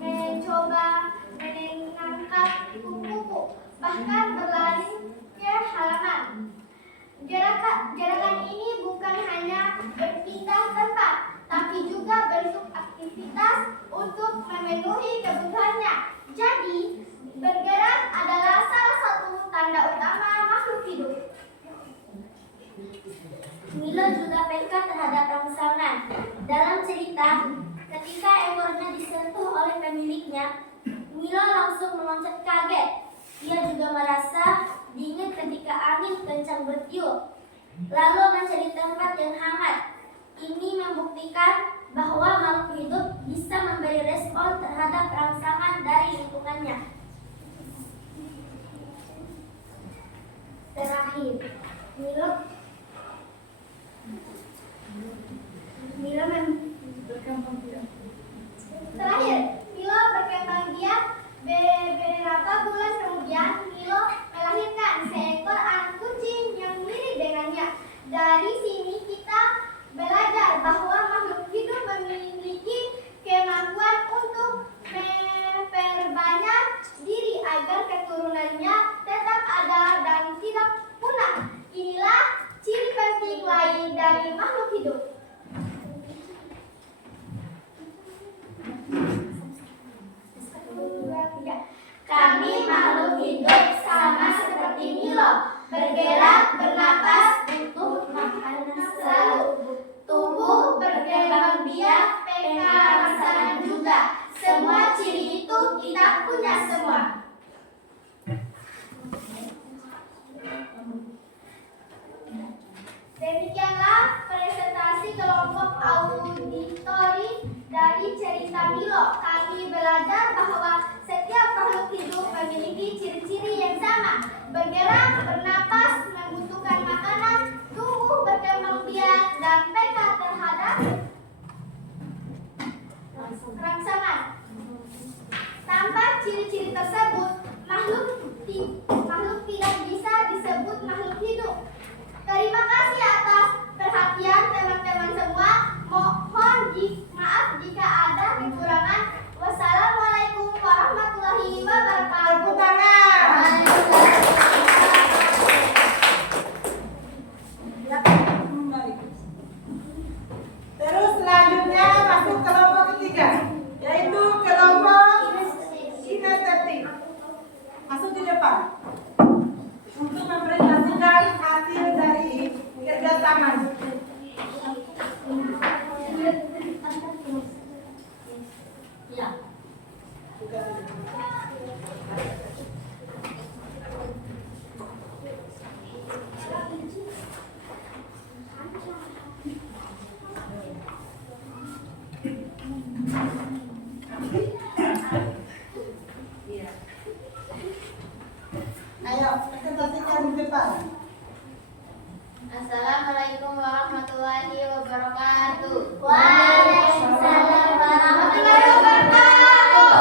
mencoba menangkap kupu-kupu, bahkan berlari ke halaman. Gerakan ini bukan hanya berpindah tempat, tapi juga bentuk aktivitas untuk memenuhi kebutuhannya. Jadi, bergerak adalah salah satu tanda utama makhluk hidup. Milo juga peka terhadap rangsangan. Dalam cerita, ketika ekornya disentuh oleh pemiliknya, Milo langsung meloncat kaget. Ia juga merasa dingin ketika angin kencang bertiup, lalu mencari tempat yang hangat. Ini membuktikan bahwa makhluk hidup bisa memberi respon terhadap rangsangan dari lingkungannya. Terakhir, Milo berkembang biak. Beberapa bulan kemudian, Milo melahirkan seekor anak kucing yang mirip dengannya. Dari sini kita belajar bahwa makhluk hidup memiliki kemampuan untuk memperbanyak diri agar keturunannya tetap ada dan tidak punah. Inilah ciri penting lain dari makhluk hidup. Kami makhluk hidup sama seperti Milo, bergerak, bernapas, untuk makanan selalu. Tubuh berkembang biak, peka rangsangan juga. Semua ciri itu kita punya semua. Demikianlah presentasi kelompok auditori dari cerita Milo. Kami belajar bahwa setiap makhluk hidup memiliki ciri-ciri yang sama. Bergerak, bernapas, membutuhkan makanan, tumbuh, berkembang biak, dan peka terhadap rangsangan. Tanpa ciri-ciri tersebut, makhluk tidak bisa disebut makhluk hidup. Terima kasih atas perhatian teman-teman semua. Mohon maaf jika ada kekurangan. Wassalamualaikum warahmatullahi wabarakatuh. Terus selanjutnya masuk kelompok ketiga, yaitu kelompok kinestetik. Masuk di depan untuk mempresentasikan hasil dari kerjasama. Ya. Ayo, presentasikan di depan. Assalamualaikum warahmatullahi wabarakatuh. Waalaikumsalam warahmatullahi wabarakatuh.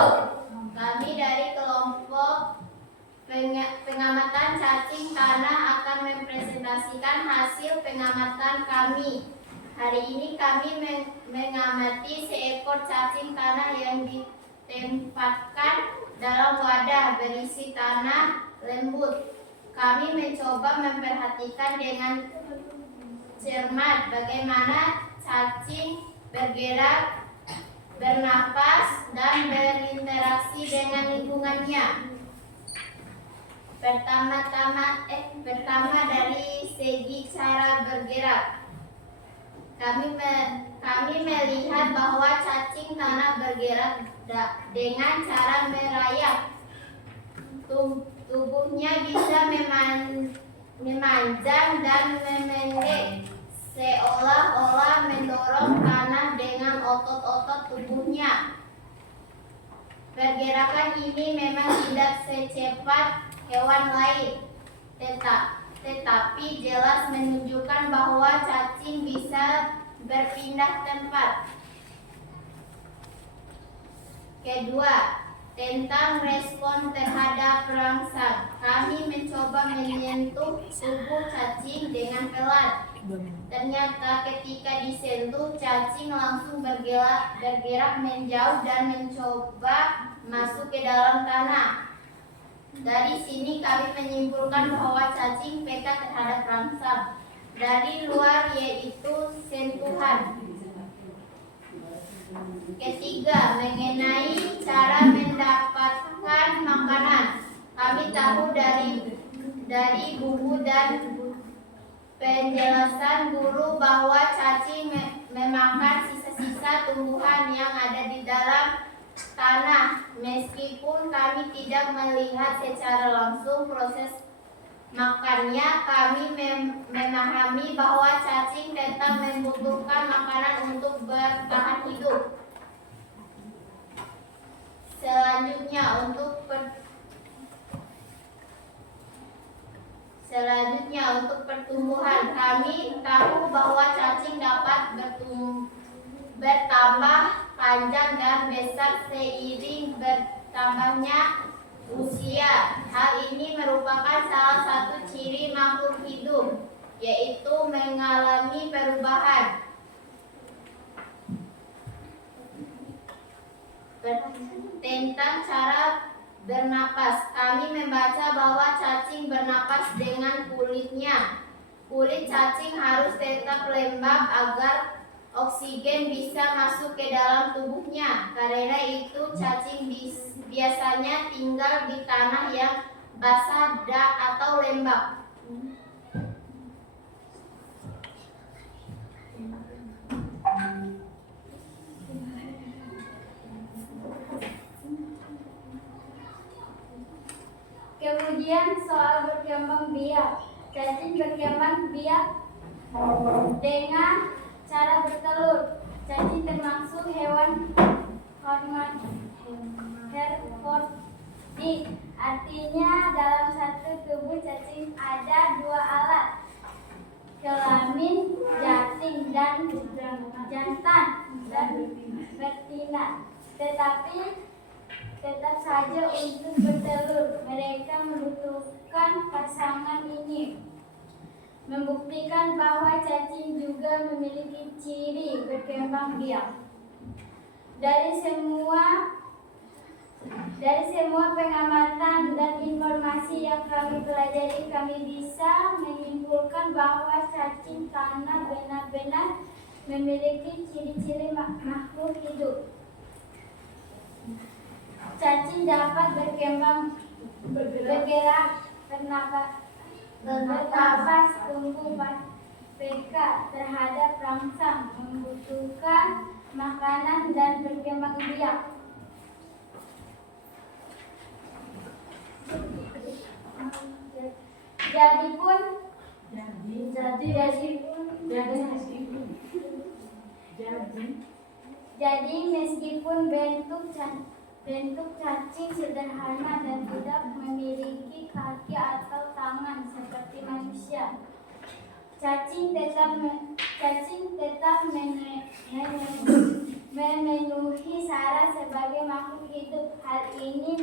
Kami dari kelompok pengamatan cacing tanah akan mempresentasikan hasil pengamatan kami. Hari ini kami mengamati seekor cacing tanah yang ditempatkan dalam wadah berisi tanah lembut. Kami mencoba memperhatikan dengan cermat bagaimana cacing bergerak, bernapas, dan berinteraksi dengan lingkungannya. Pertama dari segi cara bergerak. Kami melihat bahwa cacing tanah bergerak dengan cara merayap. Tubuhnya bisa memanjang dan memendek, seolah-olah mendorong tanah otot-otot tubuhnya. Pergerakan ini memang tidak secepat hewan lain, tetapi jelas menunjukkan bahwa cacing bisa berpindah tempat. Kedua, tentang respon terhadap perangsang. Kami mencoba menyentuh tubuh cacing dengan pelan. Ternyata ketika disentuh, cacing langsung bergerak menjauh dan mencoba masuk ke dalam tanah. Dari sini kami menyimpulkan bahwa cacing peka terhadap perangsang dari luar, yaitu sentuhan. Ketiga, mengenai cara mendapatkan makanan. Kami tahu dari buku dan penjelasan guru bahwa cacing memakan sisa-sisa tumbuhan yang ada di dalam tanah. Meskipun kami tidak melihat secara langsung proses makannya, kami memahami bahwa cacing tetap membutuhkan makanan untuk bertahan hidup. Selanjutnya untuk pertumbuhan, kami tahu bahwa cacing dapat bertambah panjang dan besar seiring bertambahnya usia. Hal ini merupakan salah satu ciri makhluk hidup, yaitu mengalami perubahan. Tentang cara bernapas, kami membaca bahwa cacing bernapas dengan kulitnya. Kulit cacing harus tetap lembab agar oksigen bisa masuk ke dalam tubuhnya. Karena itu cacing biasanya tinggal di tanah yang basah atau lembab. Kemudian soal berkembang biak. Cacing berkembang biak dengan cara bertelur. Cacing termasuk hewan hermafrodit. Artinya dalam satu tubuh cacing ada dua alat, kelamin jating dan jantan dan betina. Tetapi tetap saja untuk bertelur mereka membutuhkan pasangan ini. Membuktikan bahwa cacing juga memiliki ciri berkembang biak. Dari semua pengamatan dan informasi yang kami pelajari, kami bisa menyimpulkan bahwa cacing tanah benar-benar memiliki ciri-ciri makhluk hidup. Cacing dapat bergerak, bernapas, tumbuh peka terhadap perangsang, membutuhkan makanan dan berkembang biak. Jadi meskipun bentuk cacing sederhana dan tidak memiliki kaki atau tangan seperti manusia, cacing tetap memenuhi syarat sebagai makhluk hidup. Hal ini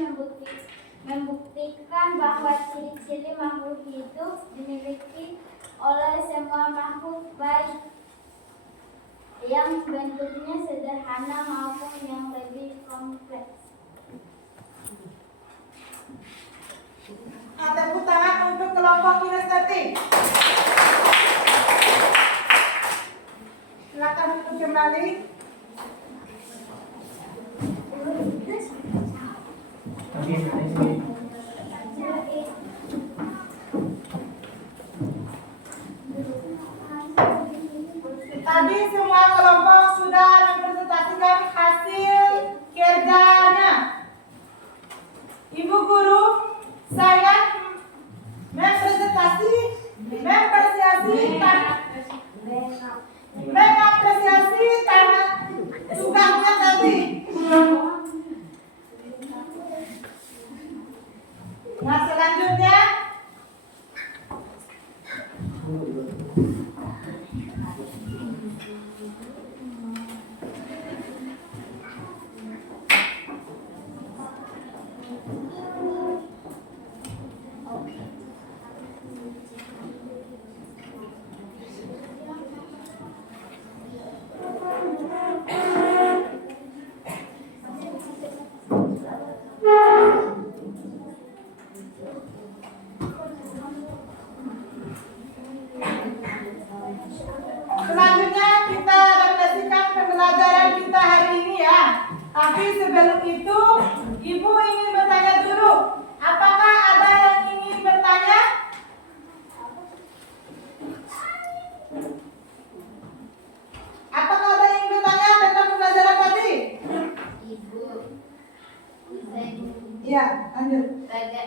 membuktikan bahwa ciri-ciri makhluk hidup dimiliki oleh semua makhluk, baik yang bentuknya sederhana maupun yang lebih kompleks. Tepuk tangan untuk kelompok kinestetik. Silakan duduk kembali. Tadi semua kelompok sudah mempresentasikan hasil kerjanya. Ibu guru, saya mengapresiasi tanah Selanjutnya kita refleksikan pembelajaran kita hari ini ya. Tapi sebelum itu, Ibu ingin bertanya dulu. Apakah ada yang ingin bertanya? Apakah ada yang ingin bertanya tentang pembelajaran tadi? Ibu, Iya, lanjut.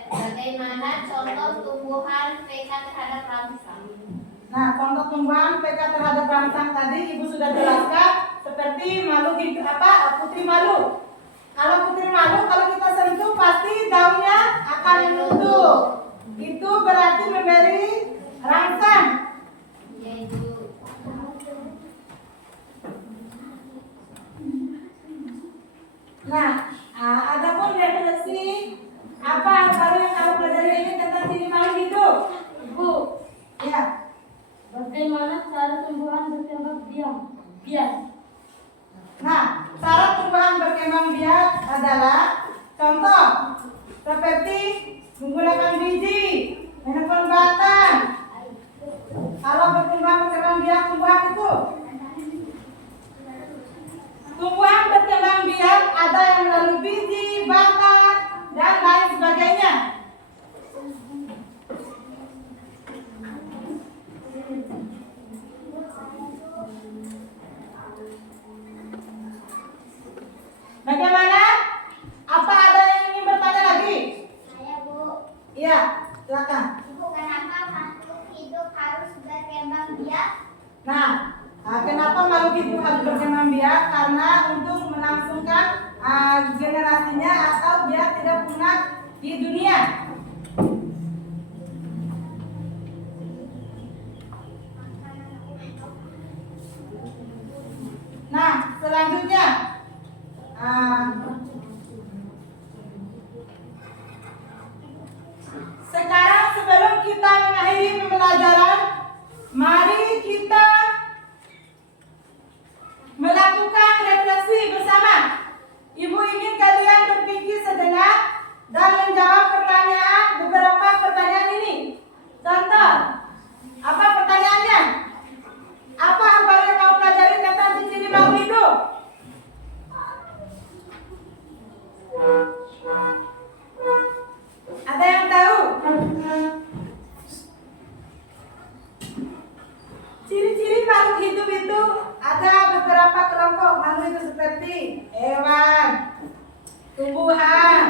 bagaimana contoh tumbuhan PK terhadap rangsang? Nah, contoh tumbuhan PK terhadap rangsang tadi Ibu sudah jelaskan seperti makhluk hidup putri malu. Kalau putri malu kalau kita sentuh pasti daunnya akan menunduk. Itu berarti memberi rangsang. Ya, Ibu. Nah, ada pun definisi apa baru yang kamu pelajari ini tentang ciri makhluk hidup? Ibu, Ya. bagaimana cara tumbuhan berkembang biak? Nah, cara tumbuhan berkembang biak adalah contoh seperti menggunakan biji, menepon batang. Kalau berkembang biak tumbuhan itu, tumbuhan berkembang biak ada yang melalui biji, batang, dan lain sebagainya. Bagaimana? Apa ada yang ingin bertanya lagi? Saya, Bu. Iya, silakan. Ibu, kenapa makhluk hidup harus berkembang biak? Nah, kenapa makhluk hidup harus berkembang biak? Karena untuk melangsungkan generasinya atau biar tidak punah di dunia. Nah, selanjutnya sekarang sebelum kita mengakhiri pembelajaran, mari kita melakukan refleksi bersama. Ibu ingin kalian berpikir sejenak dan menjawab beberapa pertanyaan ini. Contoh, apa pertanyaannya? Apa yang baru kamu pelajari tentang ciri makhluk hidup? Ada yang tahu? Ciri-ciri makhluk hidup itu ada beberapa kelompok makhluk hidup seperti hewan, tumbuhan,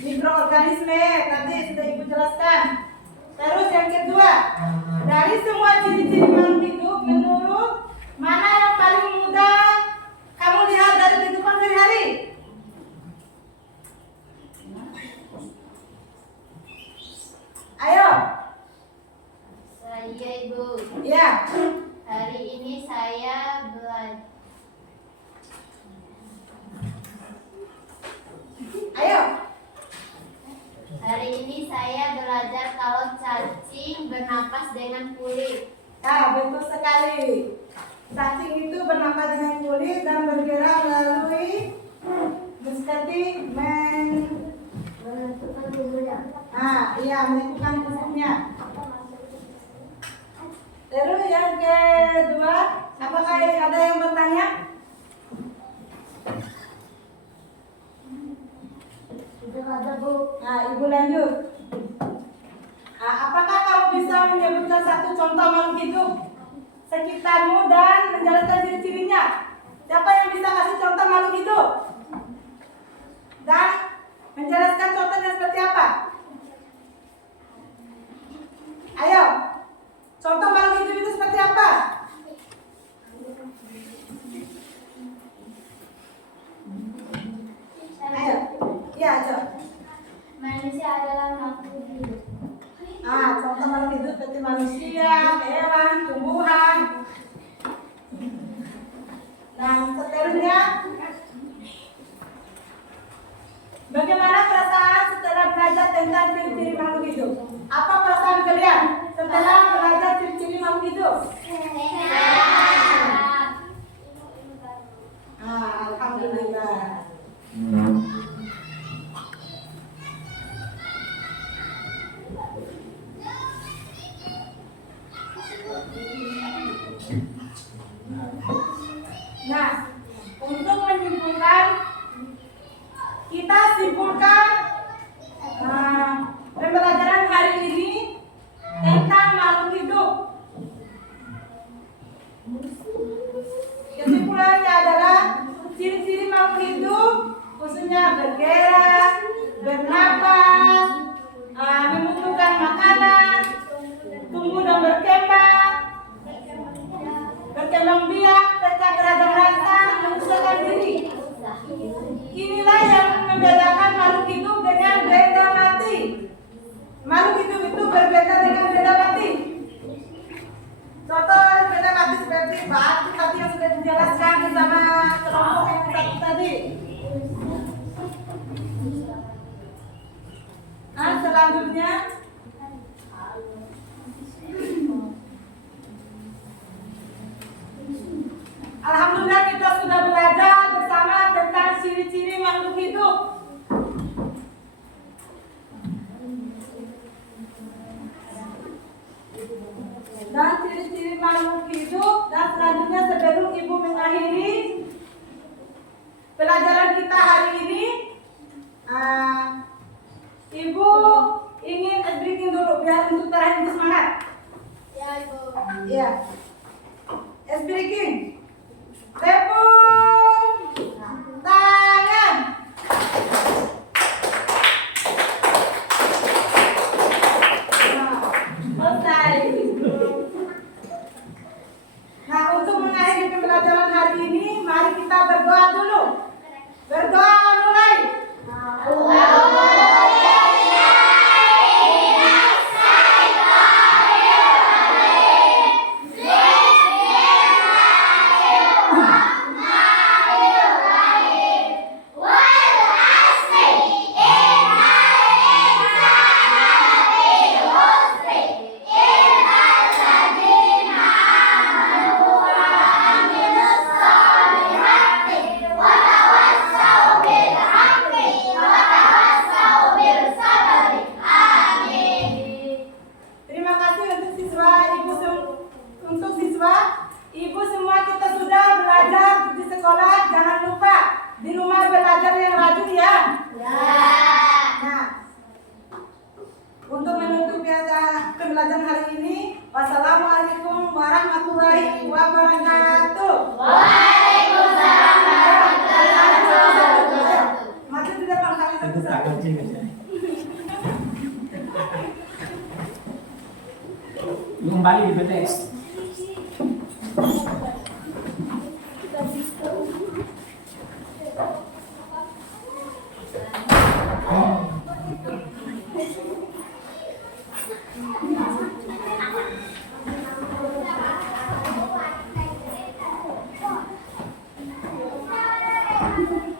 mikroorganisme, tadi sudah Ibu jelaskan. Terus yang kedua, dari semua ciri-ciri makhluk hidup, menurut mana yang paling mudah kamu lihat dari kehidupan sehari-hari? Ayo. Saya, Ibu. Ya. Hari ini saya belajar. Ayo. Hari ini saya belajar kalau cacing bernapas dengan kulit. Nah, betul sekali. Cacing itu bernapas dengan kulit dan bergerak melalui seperti menekukan kukunya. Terus yang kedua, apakah ada yang bertanya? Sudah ada, Bu. Nah, Ibu lanjut. Apakah kamu bisa menyebutkan satu contoh makhluk hidup sekitarmu dan menjelaskan ciri-cirinya? Siapa yang bisa kasih contoh makhluk hidup? Dan menjelaskan contohnya seperti apa? Ayo, contoh makhluk hidup itu seperti apa? Ayo, iya, ayo. Manusia adalah makhluk hidup. Contoh makhluk hidup seperti manusia, hewan, tumbuhan. Nah, seterusnya, bagaimana perasaan setelah belajar tentang ciri-ciri makhluk hidup? Apa perasaan kalian setelah belajar ciri-ciri makhluk hidup? Alhamdulillah. Nah, untuk menyimpulkan, kita simpulkan pembelajaran hari ini tentang makhluk hidup. Kesimpulannya adalah ciri-ciri makhluk hidup khususnya bergerak, bernapas, membutuhkan makanan, tumbuh dan berkembang biak, serta beragam rasa, menyesuaikan diri. Inilah yang membedakan makhluk hidup dengan benda mati. Makhluk hidup itu berbeda dengan benda mati. Contoh benda mati seperti batu tadi yang sudah dijelaskan sama kelompok yang satu tadi. Selanjutnya alhamdulillah kita sudah belajar bersama tentang ciri-ciri makhluk hidup. Dan ciri-ciri makhluk hidup, dan selanjutnya sebelum Ibu mengakhiri pelajaran kita hari ini, Ibu ingin breaking dulu biar untuk terakhir semangat. Ya, Ibu. Iya. Breaking. Tepuk tangan. Selesai. Nah, untuk mengakhiri pembelajaran hari ini, mari kita berdoa dulu. Berdoa mulai. Terima kasih untuk siswa, Ibu semua kita sudah belajar di sekolah. Jangan lupa di rumah belajar yang rajin ya. Nah, untuk menutup pembelajaran hari ini, wassalamualaikum warahmatullahi wabarakatuh. Waalaikumsalam warahmatullahi wabarakatuh. Maju di depan kali satu. Kembali di BTS. Thank you.